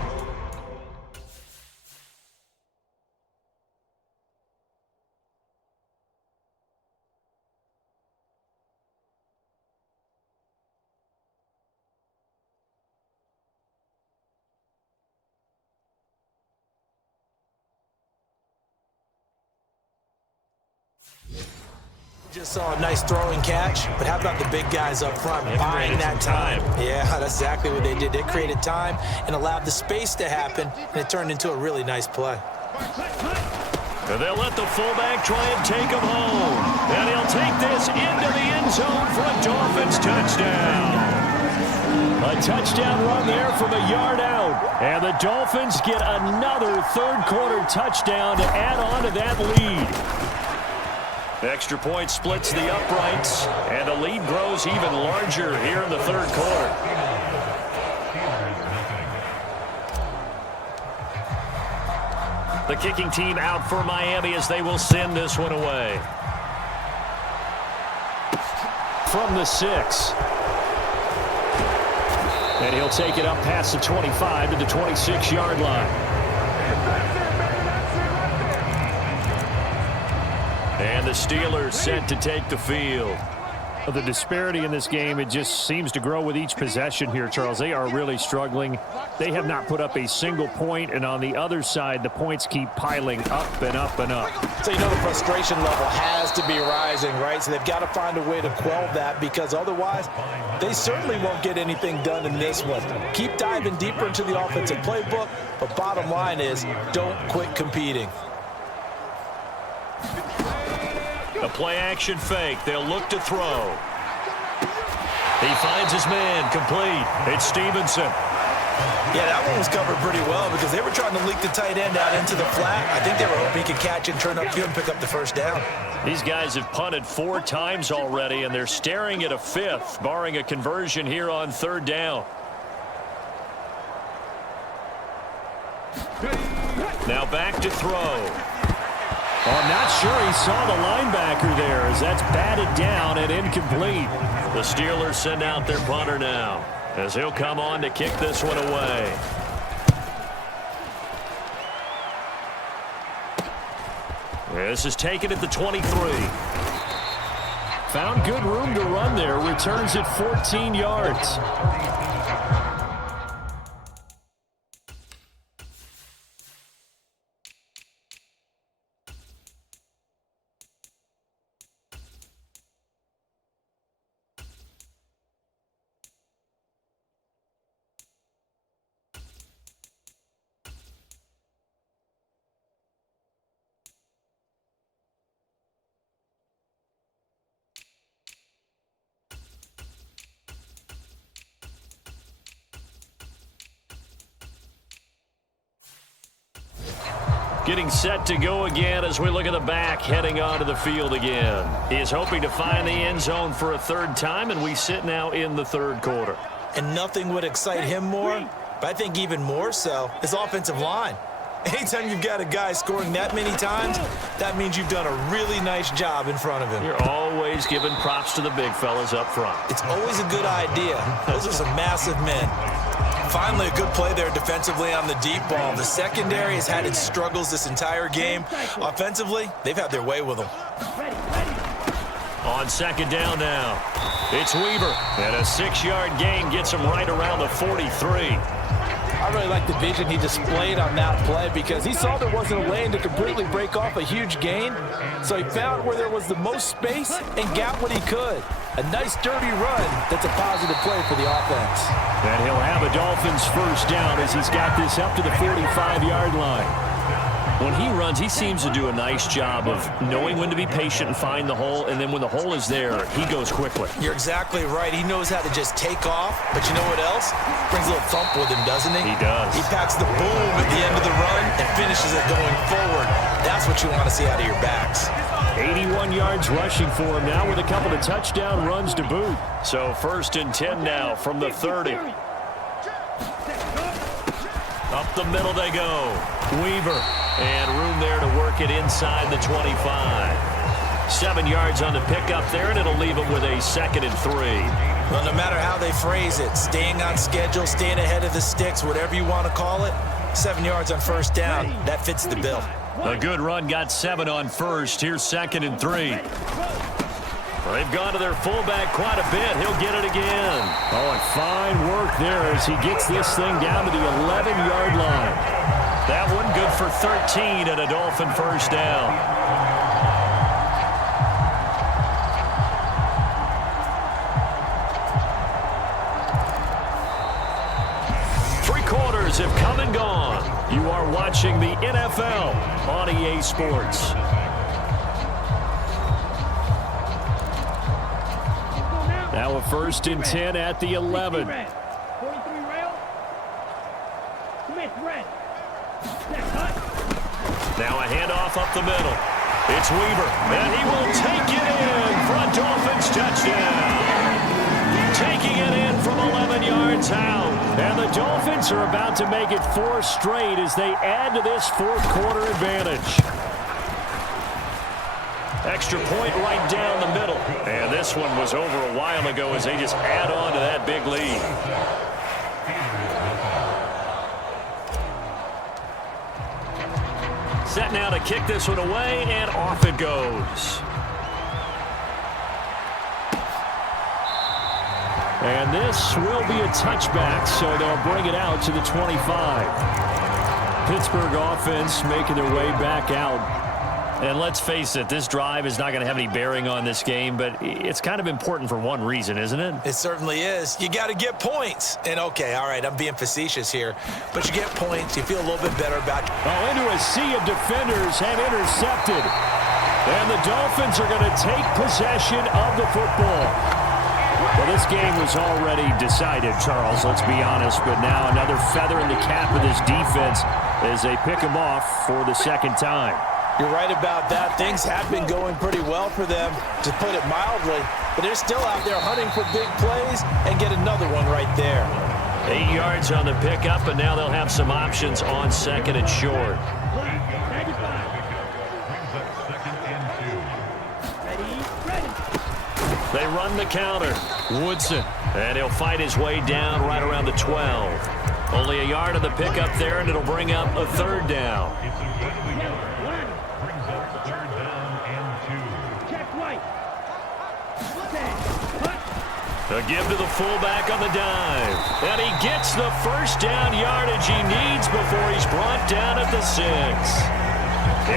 Just saw a nice throw and catch, but how about the big guys up front buying that time? Yeah, that's exactly what they did. They created time and allowed the space to happen, and it turned into a really nice play. And they'll let the fullback try and take him home. And he'll take this into the end zone for a Dolphins touchdown. A touchdown run there from a yard out. And the Dolphins get another third-quarter touchdown to add on to that lead. Extra point splits the uprights, and the lead grows even larger here in the third quarter. The kicking team out for Miami as they will send this one away. From the 6. And he'll take it up past the 25 to the 26-yard line. And the Steelers set to take the field. The disparity in this game, it just seems to grow with each possession here, Charles. They are really struggling. They have not put up a single point, and on the other side, the points keep piling up and up and up. So you know the frustration level has to be rising, right? So they've got to find a way to quell that, because otherwise they certainly won't get anything done in this one. Keep diving deeper into the offensive playbook, but bottom line is don't quit competing. A play-action fake. They'll look to throw. He finds his man. Complete. It's Stevenson. Yeah, that one was covered pretty well because they were trying to leak the tight end out into the flat. I think they were hoping he could catch and turn upfield and pick up the first down. These guys have punted 4 times already, and they're staring at a 5th, barring a conversion here on third down. Now back to throw. Oh, I'm not sure he saw the linebacker there as that's batted down and incomplete. The Steelers send out their punter now as he'll come on to kick this one away. This is taken at the 23. Found good room to run there. Returns it 14 yards. Getting set to go again as we look at the back heading onto the field again. He is hoping to find the end zone for a third time, and we sit now in the third quarter. And nothing would excite him more, but I think even more so, his offensive line. Anytime you've got a guy scoring that many times, that means you've done a really nice job in front of him. You're always giving props to the big fellas up front. It's always a good idea. Those are some massive men. Finally, a good play there defensively on the deep ball. The secondary has had its struggles this entire game. Offensively, they've had their way with them. On second down now, it's Weaver. And a 6-yard gain gets him right around the 43. I really like the vision he displayed on that play because he saw there wasn't a lane to completely break off a huge gain. So he found where there was the most space and got what he could. A nice, dirty run that's a positive play for the offense. And he'll have a Dolphins first down as he's got this up to the 45-yard line. When he runs, he seems to do a nice job of knowing when to be patient and find the hole, and then when the hole is there, he goes quickly. You're exactly right. He knows how to just take off, but you know what else? Brings a little thump with him, doesn't he? He does. He packs the boom at the end of the run and finishes it going forward. That's what you want to see out of your backs. 81 yards rushing for him now with a couple of touchdown runs to boot. So 1st and 10 now from the 30. Up the middle they go. Weaver. And room there to work it inside the 25. 7 yards on the pickup there, and it'll leave him with a 2nd and 3. Well, no matter how they phrase it, staying on schedule, staying ahead of the sticks, whatever you want to call it, 7 yards on first down, that fits the bill. A good run got 7 on first. Here's 2nd and 3. They've gone to their fullback quite a bit. He'll get it again. Oh, and fine work there as he gets this thing down to the 11-yard line. That one good for 13 and a Dolphin first down. watching the NFL on EA Sports. Now a 1st and 10 at the 11. 43 rail. Smith red. Now a handoff up the middle. It's Weaver, and he will take it in for a Dolphins touchdown. Taking it in from 11 yards out. And the Dolphins are about to make it 4 straight as they add to this 4th quarter advantage. Extra point right down the middle. And this one was over a while ago as they just add on to that big lead. Set now to kick this one away, and off it goes. And this will be a touchback, so they'll bring it out to the 25. Pittsburgh offense making their way back out. And let's face it, this drive is not going to have any bearing on this game, but it's kind of important for one reason, isn't it? It certainly is. You got to get points. And, okay, all right, I'm being facetious here. But you get points. You feel a little bit better about it. Oh, into a sea of defenders and intercepted. And the Dolphins are going to take possession of the football. Well, this game was already decided, Charles, let's be honest. But now another feather in the cap of this defense as they pick them off for the 2nd time. You're right about that. Things have been going pretty well for them, to put it mildly. But they're still out there hunting for big plays and get another one right there. 8 yards on the pickup, and now they'll have some options on 2nd and short. They run the counter. Woodson. And he'll fight his way down right around the 12. Only a yard on the pickup there, and it'll bring up a 3rd down. A give to the fullback on the dive. And he gets the 1st down yardage he needs before he's brought down at the 6.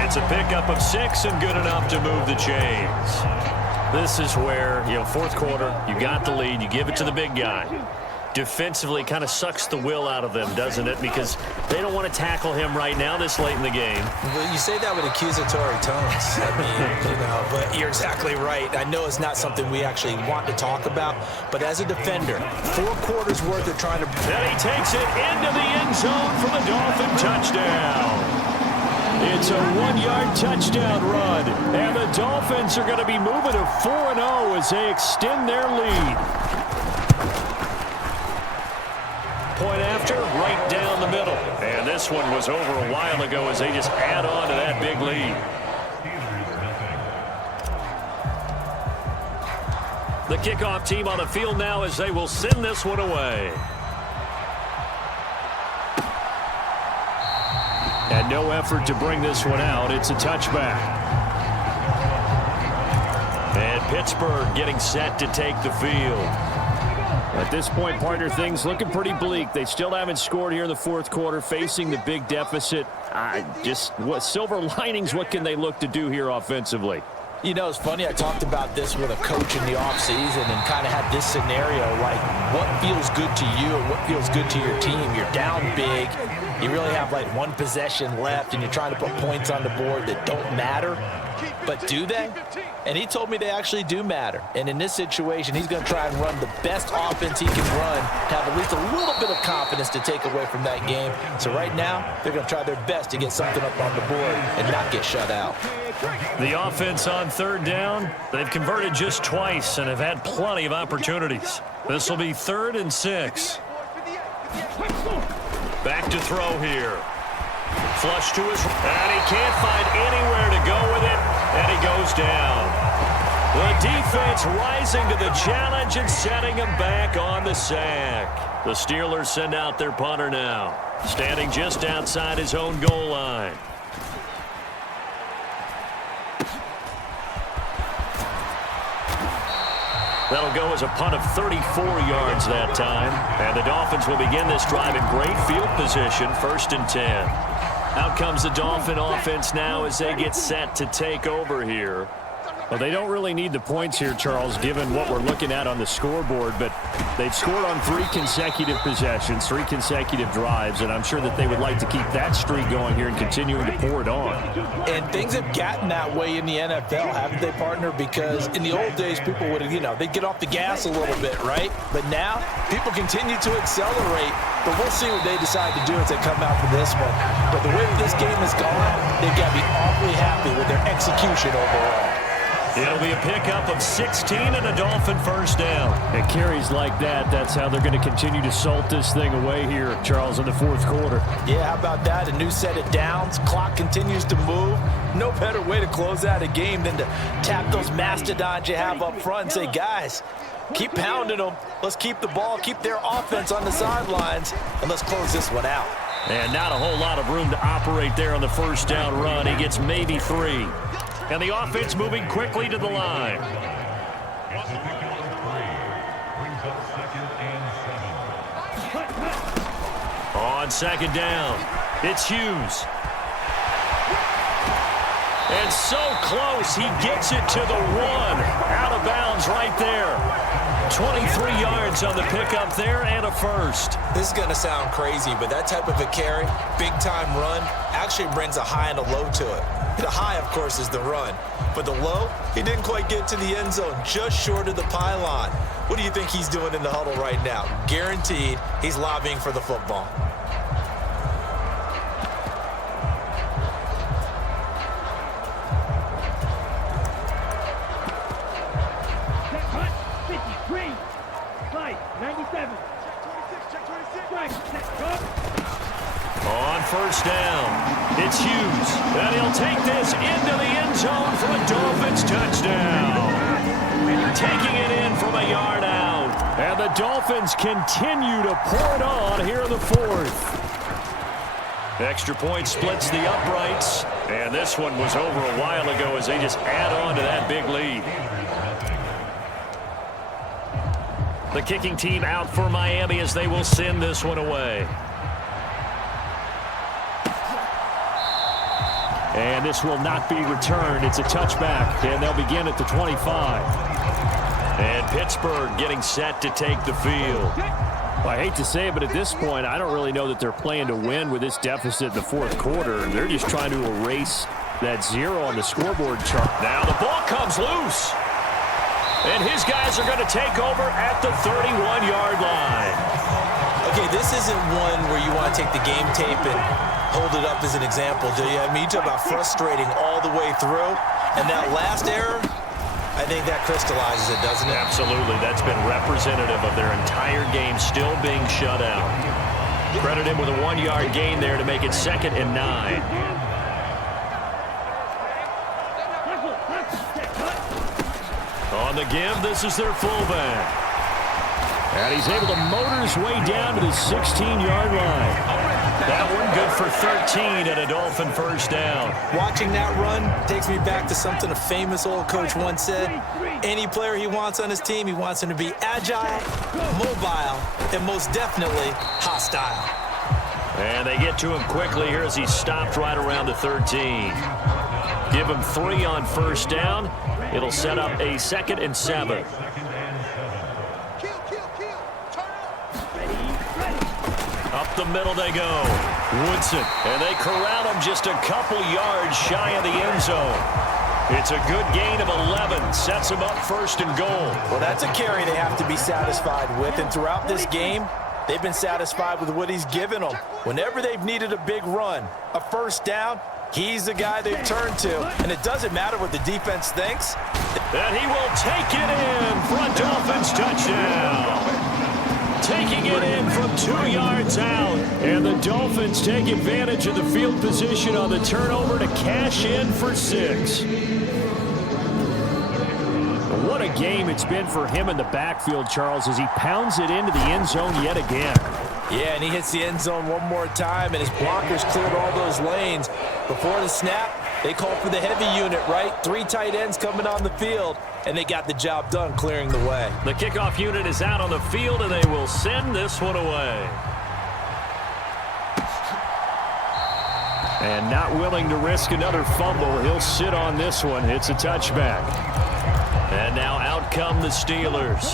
It's a pickup of 6 and good enough to move the chains. This is where, 4th quarter, you got the lead, you give it to the big guy. Defensively kind of sucks the will out of them, doesn't it? Because they don't want to tackle him right now this late in the game. Well, you say that with accusatory tones. I mean, but you're exactly right. I know it's not something we actually want to talk about, but as a defender, 4 quarters worth of trying to... And he takes it into the end zone for the Dolphin touchdown. It's a 1-yard touchdown run, and the Dolphins are going to be moving to 4-0 as they extend their lead. Point after, right down the middle. And this one was over a while ago as they just add on to that big lead. The kickoff team on the field now as they will send this one away. And no effort to bring this one out. It's a touchback. And Pittsburgh getting set to take the field. At this point, partner, things looking pretty bleak. They still haven't scored here in the 4th quarter, facing the big deficit. What silver linings, what can they look to do here offensively? You know, it's funny, I talked about this with a coach in the offseason and kind of had this scenario, like what feels good to you and what feels good to your team. You're down big. You really have like 1 possession left, and you're trying to put points on the board that don't matter. But do they? And he told me they actually do matter. And in this situation, he's going to try and run the best offense he can run to have at least a little bit of confidence to take away from that game. So right now, they're going to try their best to get something up on the board and not get shut out. The offense on 3rd down, they've converted just twice and have had plenty of opportunities. This will be 3rd and 6. Back to throw here. Flush to his, and he can't find anywhere to go with it, and he goes down. The defense rising to the challenge and setting him back on the sack. The Steelers send out their punter now, standing just outside his own goal line. That'll go as a punt of 34 yards that time. And the Dolphins will begin this drive in great field position, 1st and 10. Out comes the Dolphin offense now as they get set to take over here. Well, they don't really need the points here, Charles, given what we're looking at on the scoreboard, but they've scored on 3 consecutive possessions, 3 consecutive drives, and I'm sure that they would like to keep that streak going here and continuing to pour it on. And things have gotten that way in the NFL, haven't they, partner? Because in the old days, people would, they'd get off the gas a little bit, right? But now, people continue to accelerate, but we'll see what they decide to do as they come out for this one. But the way this game has gone, they've got to be awfully happy with their execution overall. It'll be a pickup of 16 and a Dolphin first down. And carries like that, that's how they're going to continue to salt this thing away here, Charles, in the fourth quarter. Yeah, how about that? A new set of downs. Clock continues to move. No better way to close out a game than to tap those mastodons you have up front and say, guys, keep pounding them. Let's keep the ball, keep their offense on the sidelines, and let's close this one out. And not a whole lot of room to operate there on the first down run. He gets maybe 3. And the offense moving quickly to the line. It's a pickup of 3. Brings up 2nd and 7. On second down, it's Hughes. And so close, he gets it to the 1. Out of bounds right there. 23 yards on the pickup there and a first. This is going to sound crazy, but that type of a carry, big-time run, actually brings a high and a low to it. The high, of course, is the run. But the low, he didn't quite get to the end zone, just short of the pylon. What do you think he's doing in the huddle right now? Guaranteed he's lobbying for the football. On first down, it's Hughes, and he'll take this into the end zone for a Dolphins touchdown. Taking it in from a yard out. And the Dolphins continue to pour it on here in the fourth. Extra point splits the uprights, and this one was over a while ago as they just add on to that big lead. The kicking team out for Miami as they will send this one away. And this will not be returned. It's a touchback, and they'll begin at the 25. And Pittsburgh getting set to take the field. Well, I hate to say it, but at this point, I don't really know that they're playing to win with this deficit in the fourth quarter. They're just trying to erase that 0 on the scoreboard chart. Now the ball comes loose. And his guys are going to take over at the 31-yard line. Okay, this isn't one where you want to take the game tape and hold it up as an example, do you? I mean, you talk about frustrating all the way through. And that last error, I think that crystallizes it, doesn't it? Absolutely. That's been representative of their entire game still being shut out. Credit him with a 1-yard gain there to make it 2nd and 9. On the give, this is their fullback. And he's able to motor his way down to the 16-yard line. That one good for 13 and a Dolphin first down. Watching that run takes me back to something a famous old coach once said. Any player he wants on his team, he wants him to be agile, mobile, and most definitely hostile. And they get to him quickly here as he's stopped right around the 13. Give him 3 on first down. It'll set up a 2nd and 7. Up the middle they go. Woodson. And they corral him just a couple yards shy of the end zone. It's a good gain of 11. Sets him up 1st and goal. Well, that's a carry they have to be satisfied with. And throughout this game, they've been satisfied with what he's given them. Whenever they've needed a big run, a first down, he's the guy they've turned to. And it doesn't matter what the defense thinks. And he will take it in for a Dolphins touchdown. Taking it in from 2 yards out. And the Dolphins take advantage of the field position on the turnover to cash in for 6. What a game it's been for him in the backfield, Charles, as he pounds it into the end zone yet again. Yeah, and he hits the end zone one more time, and his blockers cleared all those lanes. Before the snap, they called for the heavy unit, right? 3 tight ends coming on the field, and they got the job done clearing the way. The kickoff unit is out on the field, and they will send this one away. And not willing to risk another fumble. He'll sit on this one. It's a touchback. And now out come the Steelers.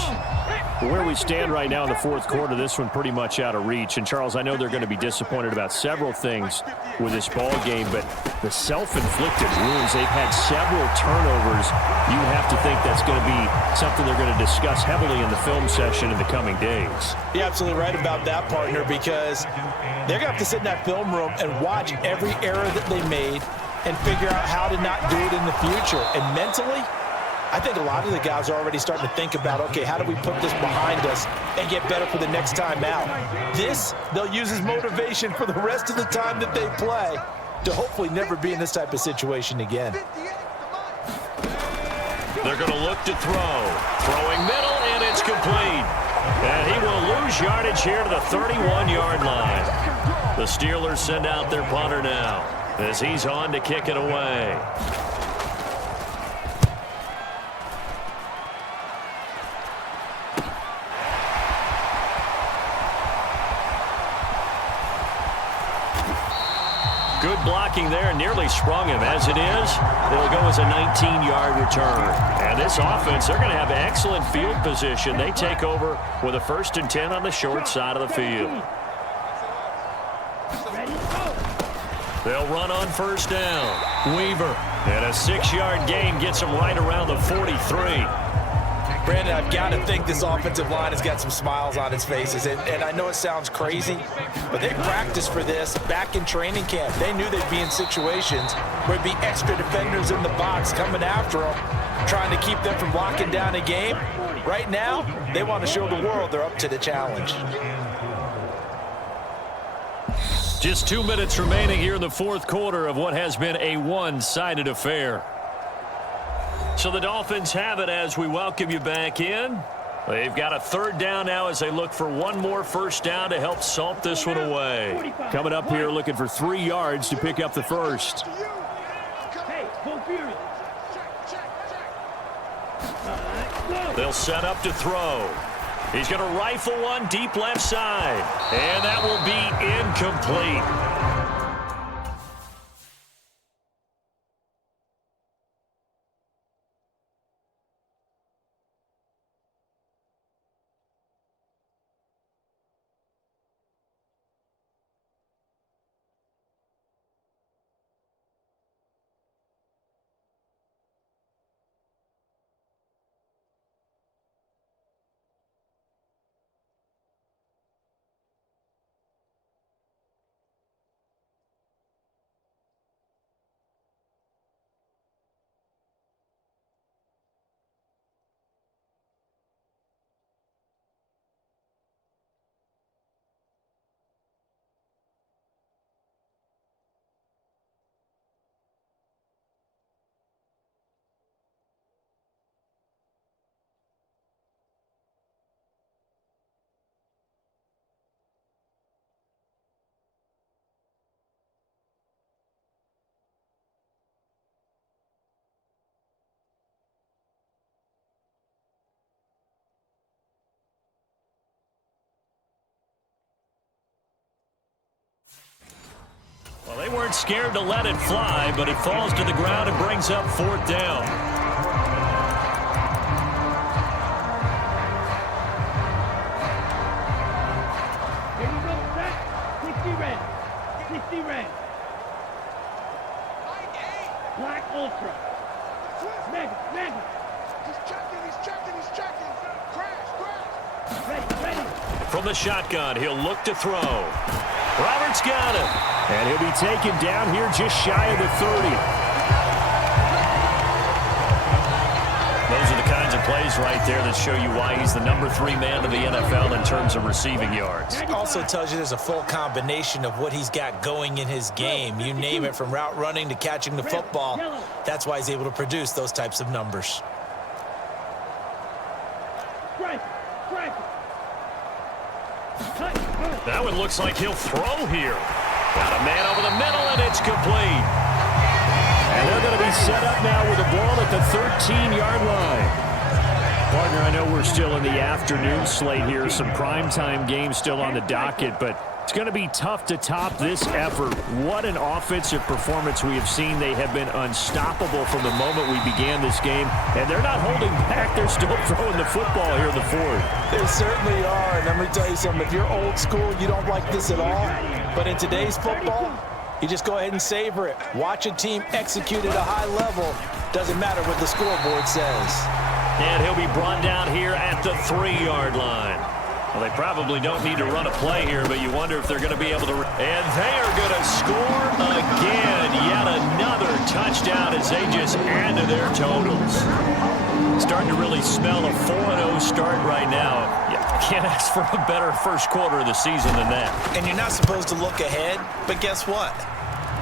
Where we stand right now in the fourth quarter, this one pretty much out of reach. And, Charles, I know they're going to be disappointed about several things with this ball game, but the self-inflicted wounds, they've had several turnovers. You have to think that's going to be something they're going to discuss heavily in the film session in the coming days. You're absolutely right about that, partner, because they're going to have to sit in that film room and watch every error that they made and figure out how to not do it in the future. And mentally, I think a lot of the guys are already starting to think about, okay, how do we put this behind us and get better for the next time out? This, they'll use as motivation for the rest of the time that they play to hopefully never be in this type of situation again. They're going to look to throw. Throwing middle, and it's complete. And he will lose yardage here to the 31-yard line. The Steelers send out their punter now as he's on to kick it away. Good blocking there, nearly sprung him. As it is, it'll go as a 19-yard return. And this offense, they're going to have excellent field position. They take over with a 1st and 10 on the short side of the field. They'll run on 1st down. Weaver, and a 6-yard gain gets him right around the 43. Brandon, I've got to think this offensive line has got some smiles on its faces. And I know it sounds crazy, but they practiced for this back in training camp. They knew they'd be in situations where there'd be extra defenders in the box coming after them, trying to keep them from locking down a game. Right now, they want to show the world they're up to the challenge. Just 2 minutes remaining here in the fourth quarter of what has been a one-sided affair. So the Dolphins have it as we welcome you back in. They've got a 3rd down now as they look for one more 1st down to help salt this one away. Coming up here looking for 3 yards to pick up the 1st. They'll set up to throw. He's going to rifle one deep left side. And that will be incomplete. Well, they weren't scared to let it fly, but it falls to the ground and brings up 4th down. Here you go, set. 60 red. 60 red. Black Ultra. Mega. He's checking. Crash. Ready. From the shotgun, he'll look to throw. Roberts got it. And he'll be taken down here just shy of the 30. Those are the kinds of plays right there that show you why he's the number 3 man of the NFL in terms of receiving yards. It also tells you there's a full combination of what he's got going in his game. You name it, from route running to catching the football. That's why he's able to produce those types of numbers. That one looks like he'll throw here. Got a man over the middle, and it's complete. And they're going to be set up now with a ball at the 13-yard line. Partner, I know we're still in the afternoon slate here. Some primetime games still on the docket, but It's going to be tough to top this effort. What an offensive performance we have seen. They have been unstoppable from the moment we began this game, and they're not holding back. They're still throwing the football here in the fourth. They certainly are, and let me tell you something. If you're old school, you don't like this at all, but in today's football, you just go ahead and savor it. Watch a team execute at a high level. Doesn't matter what the scoreboard says. And he'll be brought down here at the 3-yard line. Well, they probably don't need to run a play here, but you wonder if they're going to be able to. And they are going to score again. Yet another touchdown as they just add to their totals. Starting to really smell a 4-0 start right now. You can't ask for a better first quarter of the season than that. And you're not supposed to look ahead, but guess what?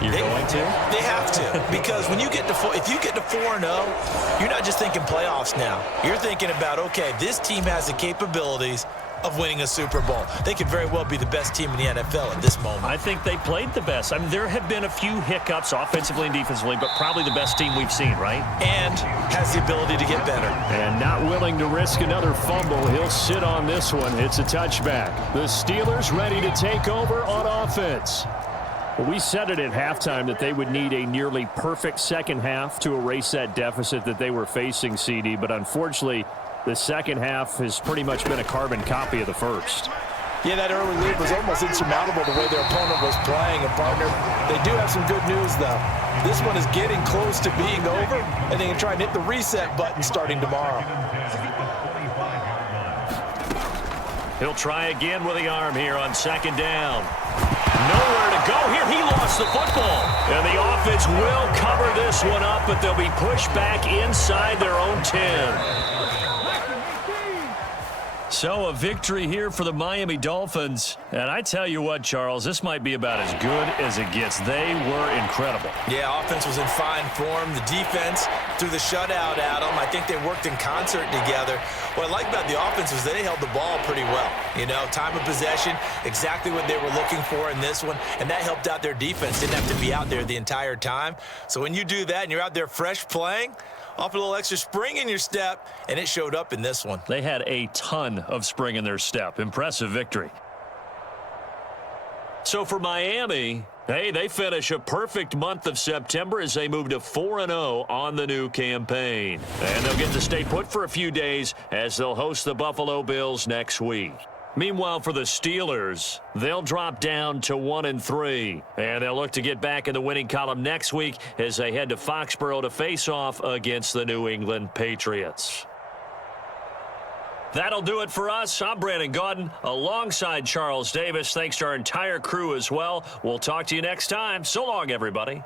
You're going to? They have to, because when you get to if you get to 4-0, you're not just thinking playoffs now. You're thinking about, okay, this team has the capabilities of winning a Super Bowl. They could very well be the best team in the NFL at this moment. I think they played the best. I mean, there have been a few hiccups offensively and defensively, but probably the best team we've seen, right? And has the ability to get better. And not willing to risk another fumble. He'll sit on this one. It's a touchback. The Steelers ready to take over on offense. Well, we said it at halftime that they would need a nearly perfect second half to erase that deficit that they were facing, CD, but unfortunately, the second half has pretty much been a carbon copy of the first. Yeah, that early lead was almost insurmountable the way their opponent was playing. And, partner, they do have some good news, though. This one is getting close to being over, and they can try and hit the reset button starting tomorrow. He'll try again with the arm here on second down. Nowhere to go here. He lost the football. And the offense will cover this one up, but they'll be pushed back inside their own 10. So a victory here for the Miami Dolphins. And I tell you what, Charles, this might be about as good as it gets. They were incredible. Yeah, offense was in fine form. The defense threw the shutout at them. I think they worked in concert together. What I like about the offense was they held the ball pretty well. You know, time of possession, exactly what they were looking for in this one. And that helped out their defense. Didn't have to be out there the entire time. So when you do that and you're out there fresh playing, off a little extra spring in your step, and it showed up in this one. They had a ton of spring in their step. Impressive victory. So for Miami, hey, they finish a perfect month of September as they move to 4-0 on the new campaign. And they'll get to stay put for a few days as they'll host the Buffalo Bills next week. Meanwhile, for the Steelers, they'll drop down to 1-3, and they'll look to get back in the winning column next week as they head to Foxborough to face off against the New England Patriots. That'll do it for us. I'm Brandon Gaudin alongside Charles Davis. Thanks to our entire crew as well. We'll talk to you next time. So long, everybody.